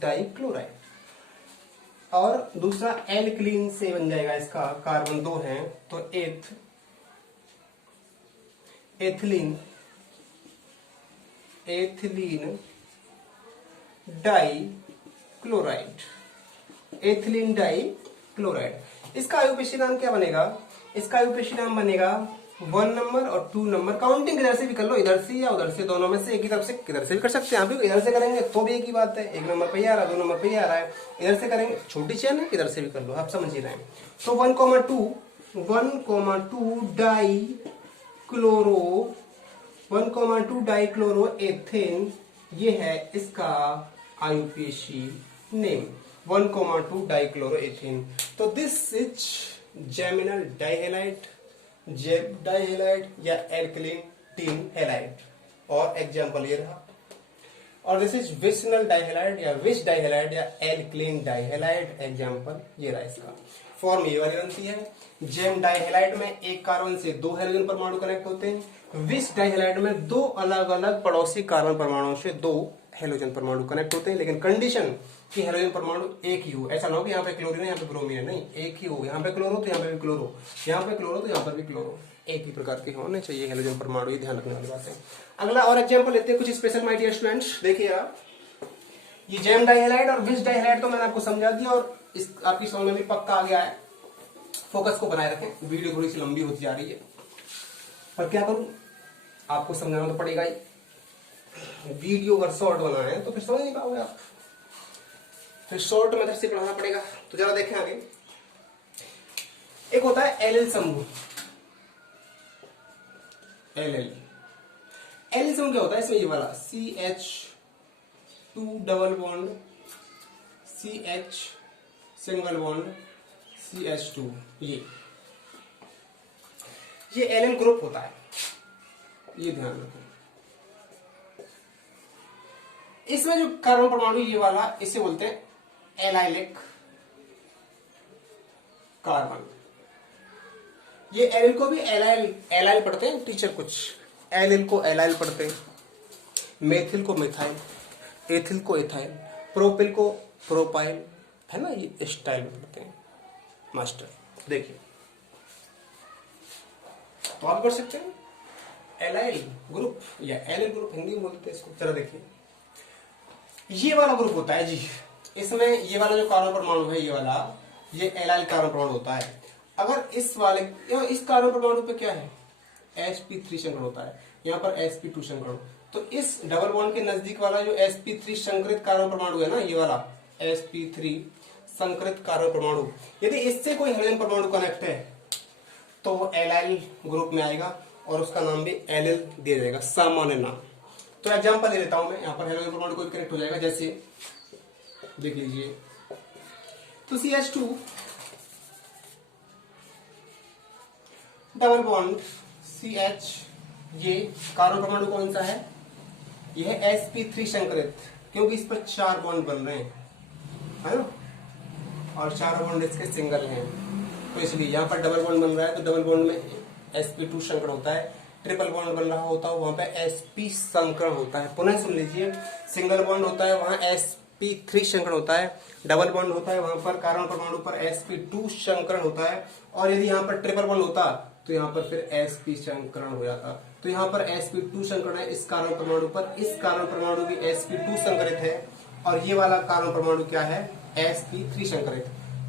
डाइक्लोराइड। और दूसरा एल्किलीन से बन जाएगा, इसका कार्बन दो हैं तो एथिलीन डाइक्लोराइड, एथिलीन डाइक्लोराइड। इसका आयुपेशी नाम क्या बनेगा, इसका आयुपेशी नाम बनेगा 1 नंबर और 2 नंबर। काउंटिंग इधर से भी कर लो, इधर से या उधर से, दोनों में से एक ही तरफ से, इधर से भी कर सकते हैं आप, इधर से करेंगे तो भी एक ही बात है, 1 नंबर पे आ रहा है, 2 नंबर पे आ रहा है, इधर से करेंगे, छोटी चेन है, इधर से भी कर लो, आप समझ ही रहे हैं। तो 1,2 डाइक्लोरो एथेन, ये है इसका आयुपेशी नेम, 1,2 डाइक्लोरो एथेन। तो दिस इज जेमिनल डाइहाइलाइड, जेम डाइहाइलाइड या एल्किलीन हैलाइड, और एग्जांपल ये रहा। और दिस इज विसनल डाइहाइलाइड या विस डाइहाइलाइड या एल्किलीन डाइहाइलाइड, एग्जांपल ये रहा। इसका फॉर्म ये वाली बनती है, जेम डाइहाइलाइड में एक कार्बन से दो हेलोजन परमाणु कनेक्ट होते हैं, विस डाइहाइलाइड में दो अलग अलग पड़ोसी कार्बन परमाणुओं से दो हेलोजन परमाणु कनेक्ट होते हैं, लेकिन कंडीशन कि हेलोजन परमाणु एक ही हो। ऐसा ना हो कि यहाँ पे क्लोरीन है यहाँ पे ब्रोमीन है, नहीं, एक ही हो, यहाँ पे क्लोरो तो यहाँ पे भी क्लोरो, यहाँ पे क्लोरो तो यहाँ पर भी क्लोरो, एक ही प्रकार के होने चाहिए हेलोजन परमाणु, ये ध्यान रखने वाली बात है। अगला और एग्जांपल लेते हैं कुछ स्पेशल, माय डियर स्टूडेंट्स। देखिए आप, ये जैम डाइहैलाइड और विच डाइहैलाइड तो मैंने आपको समझा दिया और इस आपकी समझ में भी पक्का आ गया है। फोकस को बनाए रखें, वीडियो थोड़ी सी लंबी होती जा रही है पर क्या करूं, आपको समझाना तो पड़ेगा ही। वीडियो अगर शॉर्ट बनाना है तो फिर समझ नहीं पाओगे आप, फिर शॉर्ट मेथड से पढ़ाना पड़ेगा। तो जरा देखें आगे, एक होता है एल समूह। एल समूह क्या होता है, इसमें ये वाला CH2 double bond CH single bond CH2, ये एल ग्रुप होता है, ये ध्यान रखो। इसमें जो कार्बन परमाणु ये वाला, इसे बोलते हैं एलाइलिक कार्बन। ये एलिल को भी एलाइल पढ़ते हैं टीचर कुछ, एलिल को एलाइल पढ़ते हैं, मेथिल को मिथाइल, एथिल को एथाइल, प्रोपिल को प्रोपाइल, है ना, ये स्टाइल में पढ़ते हैं मास्टर। देखिए तो आप पढ़ सकते हैं एलाइल ग्रुप या एलिल ग्रुप, हिंदी में बोलते हैं इसको। चलो देखिए, ये वाला ग्रुप होता है जी, इसमें ये वाला जो कार्बन परमाणु है, ये वाला, ये एलाइल कार्बन परमाणु होता है। अगर इस वाले, इस कार्बन परमाणु पे क्या है, sp3 संकरण होता है, यहाँ पर sp2 संकरण। तो इस डबल बॉन्ड के नजदीक वाला जो sp3 संकरित कार्बन परमाणु है ना, ये वाला sp3 संकरित कार्बन परमाणु, यदि इससे कोई हाइड्रोजन परमाणु कनेक्ट है तो वो एलाइल ग्रुप में आएगा और उसका नाम भी एलिल दिया जाएगा, सामान्य नाम। तो एग्जांपल ले लेता हूं मैं, यहाँ पर हाइड्रोजन परमाणु कोई कनेक्ट हो जाएगा, जैसे देख लीजिए, तो CH2 डबल बॉन्ड CH, ये कार्बन परमाणु कौन सा है, यह है sp3 संकरित, क्योंकि इस पर 4 बॉन्ड बन रहे हैं, है ना, और 4 बॉन्ड इसके सिंगल हैं, तो इसलिए यहाँ पर डबल बॉन्ड बन रहा है तो डबल बॉन्ड में sp2 संकरण होता है, ट्रिपल बॉन्ड बन रहा होता है वहां पे sp संकरण होता है। पुनः सुन लीजिए, सिंगल बॉन्ड होता है वहां sp3 संकरण होता है, डबल बॉन्ड होता है वहां पर कार्बन परमाणु पर sp2 संकरण होता है, और यदि यहाँ पर ट्रिपल बॉन्ड होता तो यहाँ पर फिर sp संकरण हो जाता। तो यहाँ पर sp2 संकरण है इस कार्बन परमाणु पर, इस कार्बन परमाणु भी sp2 संकरित है, और ये वाला कार्बन परमाणु क्या है, sp3 संकरित।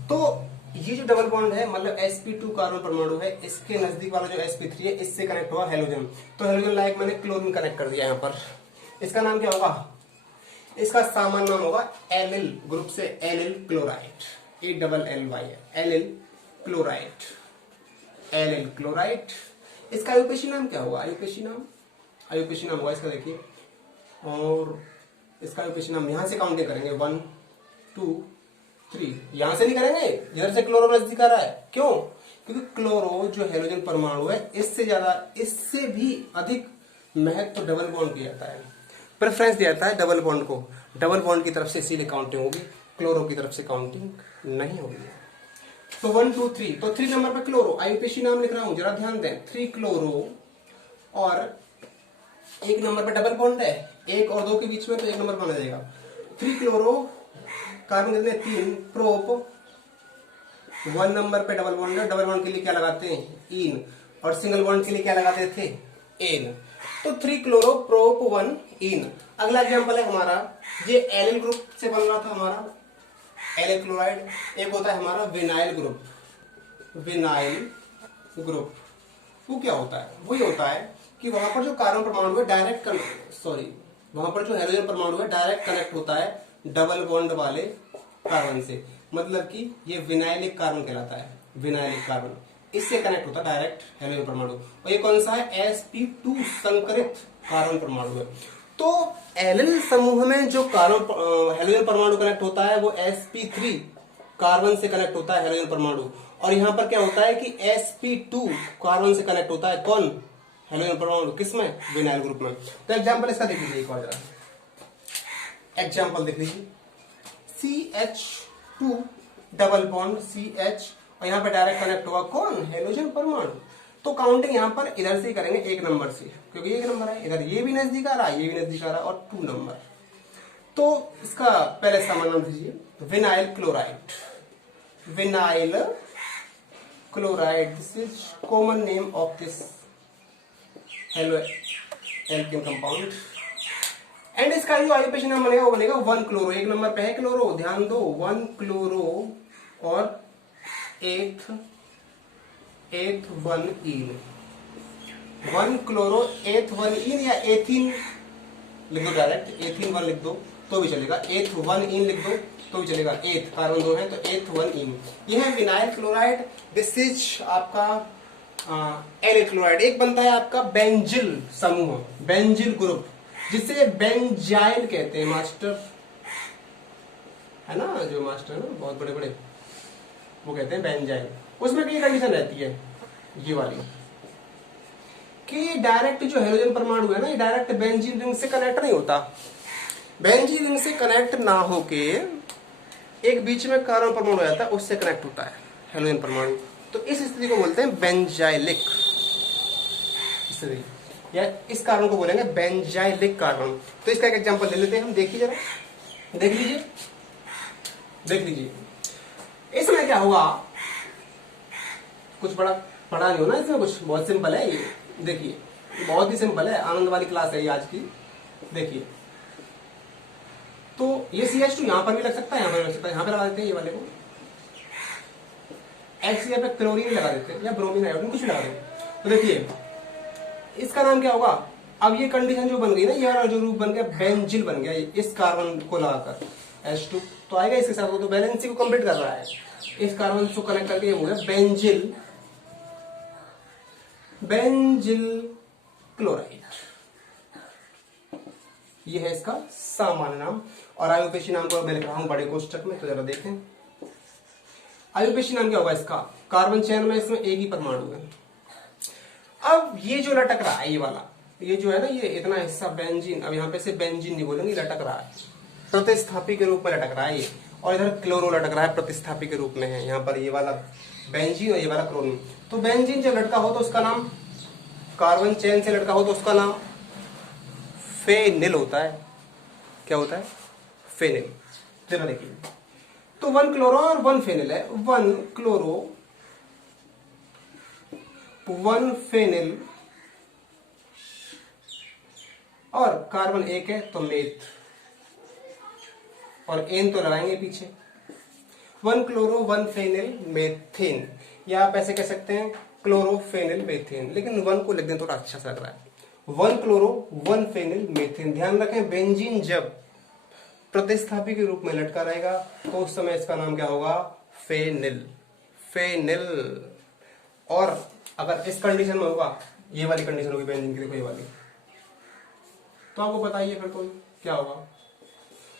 तो ये जो डबल बॉन्ड है, मतलब sp2 कार्बन परमाणु है, इसके नजदीक वाला जो sp3 है, इससे कनेक्ट हुआ हेलोजन। तो हेलोजन लाइक मैंने क्लोरीन कनेक्ट कर दिया यहाँ पर, इसका नाम क्या होगा, इसका सामान्य नाम होगा एलिल ग्रुप से एलिल क्लोराइड, ALLY है, एलिल क्लोराइड, एलिल क्लोराइड। इसका आयुपेशी नाम क्या होगा, आयुपेशी नाम होगा इसका, देखिए, और इसका आयुपेशी नाम यहां से काउंटिंग करेंगे 1 2 3, यहां से नहीं करेंगे, इधर से क्लोरो नजदीक आ रहा है, क्यों, क्योंकि क्लोरो जो हेलोजन परमाणु है, इससे ज्यादा, इससे भी अधिक महत्व डबल बॉन्ड किया जाता है, प्रेफरेंस दिया जाता है डबल बॉन्ड को, डबल बॉन्ड की तरफ से इसीलिए काउंटिंग होगी, क्लोरो की तरफ से काउंटिंग नहीं होगी। तो 1 2 3, तो 3 नंबर पे क्लोरो, आयुपेशी नाम लिख रहा हूं, जरा ध्यान दें, 3 क्लोरो, और 1 नंबर पे डबल बॉन्ड है, 1 और 2 के बीच में, तो 1 नंबर माना जाएगा। 3 क्लोरो, कार्बन कितने, 3, प्रोप, 1 नंबर पे डबल बॉन्ड है, डबल बॉन्ड के लिए क्या लगाते हैं, इन, और सिंगल बॉन्ड के लिए क्या लगाते थे, एन। तो 3 क्लोरो प्रोप 1 इन। अगला एग्जांपल है हमारा, ये एलिल ग्रुप से बन रहा था हमारा एलिल क्लोराइड। एक होता है हमारा विनाइल ग्रुप, विनाइल ग्रुप वो क्या होता है, वही होता है कि वहां पर जो कार्बन परमाणु है डायरेक्ट वहां पर जो हेलोजन परमाणु है डायरेक्ट कनेक्ट होता है डबल बॉन्ड वाले कार्बन से, मतलब कि ये विनाइलिक कार्बन कहलाता है, विनाइलिक कार्बन, इससे कनेक्ट होता है डायरेक्ट हेलोजन परमाणु। और ये कौन सा है, sp2 संकरित कार्बन परमाणु है। तो एलिल समूह में जो कार्बन हेलोजन परमाणु कनेक्ट होता है वो sp3 कार्बन से कनेक्ट होता है हेलोजन परमाणु, और यहाँ पर क्या होता है कि sp2 कार्बन से कनेक्ट होता है कौन, हेलोजन परमाणु, किसमें, विनाइल ग्रुप में। तो एग्जांपल इसका देख लीजिए एक बार जरा, एग्जांपल देख लीजिए, CH2 डबल बॉन्ड CH, और यहाँ पे डायरेक्ट कनेक्ट हुआ कौन, हेलोजन परमाणु। तो काउंटिंग यहाँ पर इधर से करेंगे 1 नंबर से, क्योंकि 1 नंबर है, इधर ये भी नजदीक आ रहा है, ये भी नजदीक आ रहा है, और 2 नंबर। तो इसका पहले सामान्य नाम दीजिए, vinyl chloride, vinyl chloride, this is common name of this alkane compound. And इसका जो आईयूपीएसी नाम बनेगा वो बनेगा 1 क्लोरो। एक नंबर पे है क्लोरो, ध्यान दो, 1 क्लोरो और एथ 1 इन, 1 क्लोरो एथ 1 इन या एथीन लिख दो डायरेक्ट, एथीन 1 लिख दो तो भी चलेगा, एथ 1 इन लिख दो तो भी चलेगा, एथ कार्बन 2 है तो एथ 1 इन। ये है विनाइल क्लोराइड, दिस इज आपका एल क्लोराइड। एक बनता है आपका बेंजिल समूह, बेंजिल ग्रुप, जिसे बेंजाइल कहते हैं मास्टर, है ना, जो मास्टर है ना बहुत बड़े बड़े, वो कहते हैं बेंजाइल। उसमें कई कंडीशन रहती है ये वाली कि डायरेक्ट जो हेलोजन परमाणु है ना, ये डायरेक्ट बेंजीन रिंग से कनेक्ट नहीं होता। बेंजीन रिंग से कनेक्ट ना होके एक बीच में कार्बन परमाणु रहता है, उससे कनेक्ट होता है हेलोजन परमाणु। तो इस स्थिति को बोलते हैं बेंजाइलिक स्थिति, या इस कार्बन को बोलेंगे बेंजाइलिक कार्बन। तो इसका एक एग्जांपल ले लेते हैं हम, देखिए जरा, देख लीजिए, देख लीजिए। इसमें क्या होगा, कुछ बड़ा पढ़ा नहीं होना इसमें, कुछ बहुत सिंपल है ये, देखिए बहुत ही सिंपल है, आनंद वाली क्लास है ये आज की। देखिए तो ये CH2 यहां पर भी लग सकता है, यहां पर भी लग सकता है, यहां पे लगा देते हैं ये वाले को, HCl पे क्लोरीन लगा देते हैं या ब्रोमीन आयोडीन कुछ लगा देते। तो देखिए इसका नाम क्या होगा, अब ये कंडीशन जो बन गई ना, ये वाला जो रूप बन गया बेंजिल बन गया, इस कार्बन को लगाकर H2 तो आएगा इसके साथ, वो तो बैलेंसी को कंप्लीट कर रहा है, इस कार्बन को कनेक्ट करके ये हो गया बेंजिल, बेंजिल क्लोराइड। ये है इसका सामान्य नाम। और आईयूपीएसी नाम को मैं लिख रहा हूं बड़े कोष्टक में, तो जरा देखें आईयूपीएसी नाम क्या होगा इसका, कार्बन चेन में इसमें एक ही परमाणु है। अब ये जो लटक रहा है ये वाला, ये जो है ना, ये इतना हिस्सा बेंजीन, अब यहाँ पे से बेंजीन नहीं बोलेंगे, लटक रहा है प्रतिस्थापी के रूप में लटक रहा है ये, और इधर क्लोरो लटक रहा है प्रतिस्थापी के रूप में है, यहाँ पर ये वाला बेंजीन और ये वाला क्लोरीन। तो बेंजीन जब लटका हो तो उसका नाम, कार्बन चेन से लटका हो तो उसका नाम फेनिल होता है। क्या होता है, फेनिल। जरा देखिए, तो 1 क्लोरो और 1 फेनिल है, 1 क्लोरो 1 फेनिल, और कार्बन एक है तो मेथ, और एन तो लगाएंगे पीछे, 1 क्लोरो 1 फेनिल मेथेन, या आप ऐसे कह सकते हैं क्लोरोफेनिल मेथेन, लेकिन 1 को लिख दें थोड़ा अच्छा सा लग रहा है, 1 क्लोरो 1 फेनिल मेथेन। ध्यान रखें बेंजीन जब प्रतिस्थापी के रूप में लटका रहेगा तो उस समय इसका नाम क्या होगा, फेनिल, फेनिल। और अगर इस कंडीशन में होगा, ये वाली कंडीशन होगी बेंजीन की, देखो ये वाली, तो आपको बताइए फिर तो क्या होगा,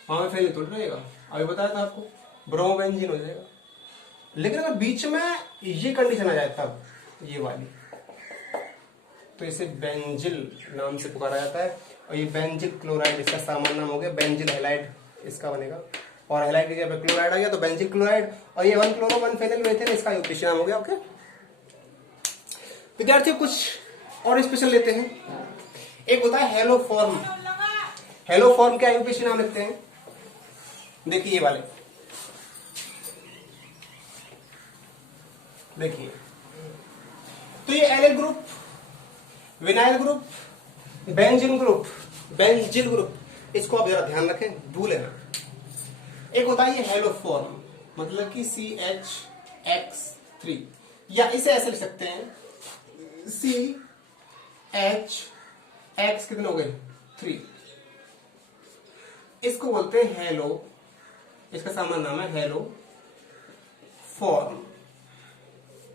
वहां में फेनिल थोड़ी रहेगा, अभी बताया था आपको, ब्रोमोबेंजीन हो जाएगा। लेकिन अगर बीच में ये कंडीशन आ जाए तब ये वाली, तो इसे बेंजिल नाम से पुकारा जाता है। और ये बेंजिल क्लोराइड इसका सामान्य नाम हो गया, बेंजिल हैलाइड इसका बनेगा, और हैलाइड की जगह पे क्लोराइड आ गया तो बेंजिल क्लोराइड। और ये 1 क्लोरो 1 फेनिल मेथेन इसका आईयूपीएसी नाम हो गया। ओके विद्यार्थी, कुछ और स्पेशल लेते हैं। एक होता है हेलो फॉर्म, हेलो फॉर्म के आईयूपीएसी नाम लिखते हैं, देखिए ये वाले, देखिए तो ये L group, vinyl group, benzene group, benzyl group, इसको आप जरा ध्यान रखें, भूले ना। एक होता है ये हेलो फॉर्म, मतलब कि CHX3, या इसे ऐसे लिख सकते हैं CHX कितने हो गए 3, इसको बोलते हैं हेलो, इसका सामान्य नाम है हेलो फॉर्म।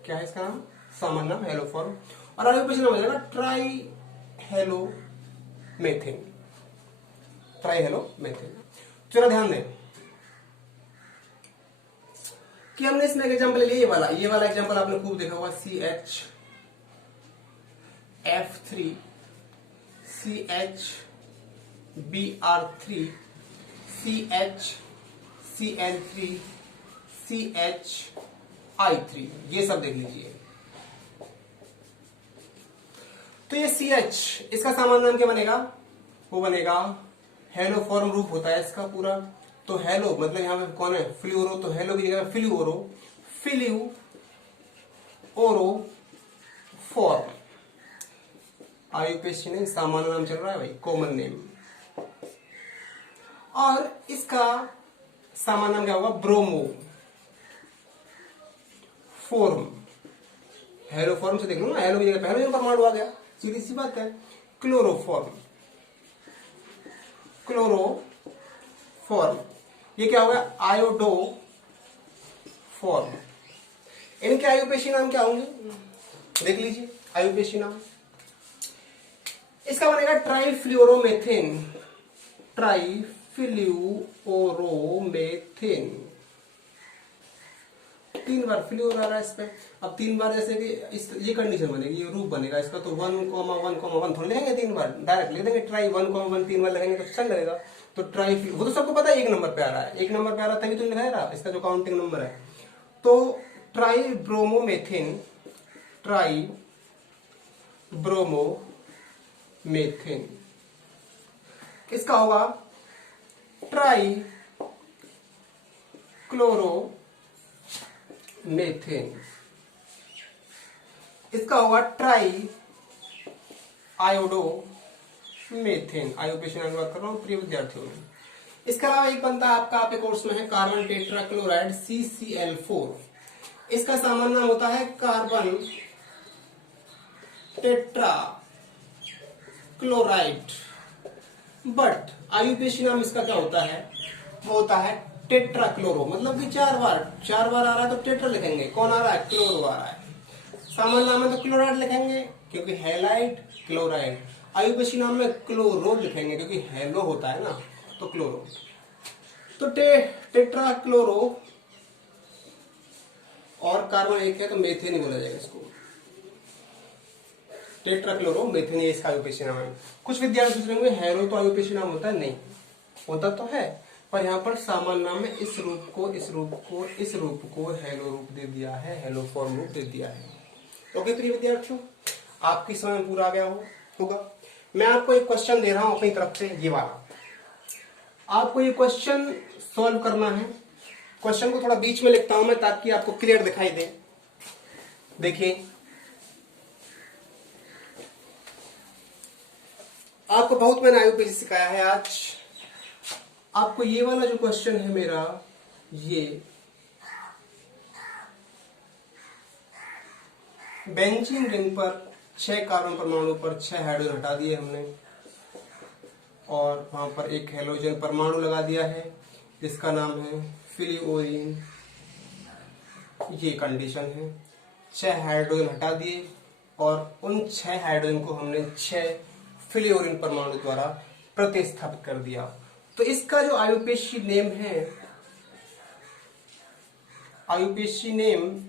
क्या है इसका नाम, सामान्य नाम हेलो फॉर्म। और आगे पीछे नाम हो जाएगा try hello methane, try hello methane. चलो ध्यान दें कि हमने इसमें एक एग्जांपल ले लिया, ये वाला एग्जांपल आपने खूब देखा होगा, CHF3 CHBr3 CHCl3 CHI3, ये सब देख लीजिए। तो ये CH, इसका सामान्य नाम क्या बनेगा, वो बनेगा हेलो फॉर्म रूप होता है इसका पूरा। तो हेलो मतलब यहां पे कौन है, फ्लूरो, तो हेलो की जगह फ्लूरो, फ्लूओरो फॉर्म। आईयूपीएसी ने सामान्य नाम चल रहा है भाई, कॉमन नेम, और इसका सामान्य नाम क्या होगा? Bromo form. हेलो फॉर्म से देख लो ना, हेलो की जगह हेलोजन परमाणु आ गया, सीधी सी बात है। क्लोरोफॉर्म, क्लोरोफॉर्म, ये क्या हो गया? Iodo form. इनके आयुपेशी नाम क्या होंगे? देख लीजिए आयुपेशी नाम। इसका बनेगा ट्राइफ्लोरोमेथिन, ट्राइफ्लोरोमेथिन। 3 बार फ्लोर आ रहा है इस पे। अब 3 बार जैसे कि ये कंडीशन बनेगी, ये रूप बनेगा इसका, तो 1,1,1 थोड़ी लिखेंगे 3 बार, डायरेक्ट लिख देंगे ट्राई 1,1 3 बार लिखेंगे तो चल लगेगा। तो ट्राई, वो तो सबको पता है 1 नंबर पे आ रहा है, 1 नंबर पे आ रहा तभी तो लिखा रहा इसका जो काउंटिंग नंबर है। तो ट्राई ब्रोमोमेथिन, ट्राई ब्रोमोमेथिन, इसका होगा ट्राई क्लोरोमेथिन, इसका होगा ट्राई आयोडोमेथिन। आयुपेशी नाम की बात कर रहा हूँ प्रिय विद्यार्थियों में। इसके अलावा एक बनता है आपका, आपके कोर्स में है कार्बन टेट्रा क्लोराइड CCl4। इसका सामान्य नाम होता है कार्बन टेट्रा क्लोराइड, बट आयुपेशी नाम इसका क्या होता है? वो होता है टेट्रा क्लोरो, मतलब कि 4 बार आ रहा है तो टेट्रा लिखेंगे। कौन आ रहा है? क्लोरो आ रहा है। सामान्य नाम में तो क्लोराइड लिखेंगे क्योंकि हैलाइड क्लोराइड। आयुपेशी नाम में क्लोरो लिखेंगे क्योंकि हेलो होता है ना, तो क्लोरो। तो टेट्रा क्लोरो और कार्बन एक है तो मेथेन ही बोला जाएगा इसको। टेट्रा क्लोरो मेथेन, ये इसका आयुपेशी नाम है। कुछ विद्यार्थी पूछ रहे हैं हेलो तो आयुपेशी नाम होता है? नहीं, होता तो है, पर यहाँ पर सामान्य नाम में इस रूप को हेलो रूप दे दिया है, हेलो फॉर्म रूप दे दिया है। ओके प्रिय विद्यार्थियों, आपकी समझ में पूरा आ गया होगा। मैं आपको एक क्वेश्चन दे रहा हूं अपनी तरफ से, ये वाला आपको ये क्वेश्चन सॉल्व करना है। क्वेश्चन को थोड़ा बीच में लिखता हूं मैं ताकि आपको क्लियर दिखाई दे। देखिए, आपको बहुत मैंने आयुपेशी सिखाया है आज। आपको ये वाला जो क्वेश्चन है मेरा, ये बेंजीन रिंग पर 6 कार्बन परमाणु पर 6 हाइड्रोजन हटा दिए हमने और वहां पर एक हेलोजन परमाणु लगा दिया है, इसका नाम है फ्लूओरीन। ये कंडीशन है। 6 हाइड्रोजन हटा दिए और उन 6 हाइड्रोजन को हमने 6 फ्लूओरीन परमाणु द्वारा प्रतिस्थापित कर दिया। तो इसका जो आयुपेशी नेम है, आयुपेशी नेम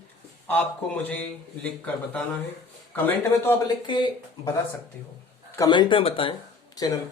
आपको मुझे लिख कर बताना है। कमेंट में तो आप लिख के बता सकते हो, कमेंट में बताएं चैनल पर।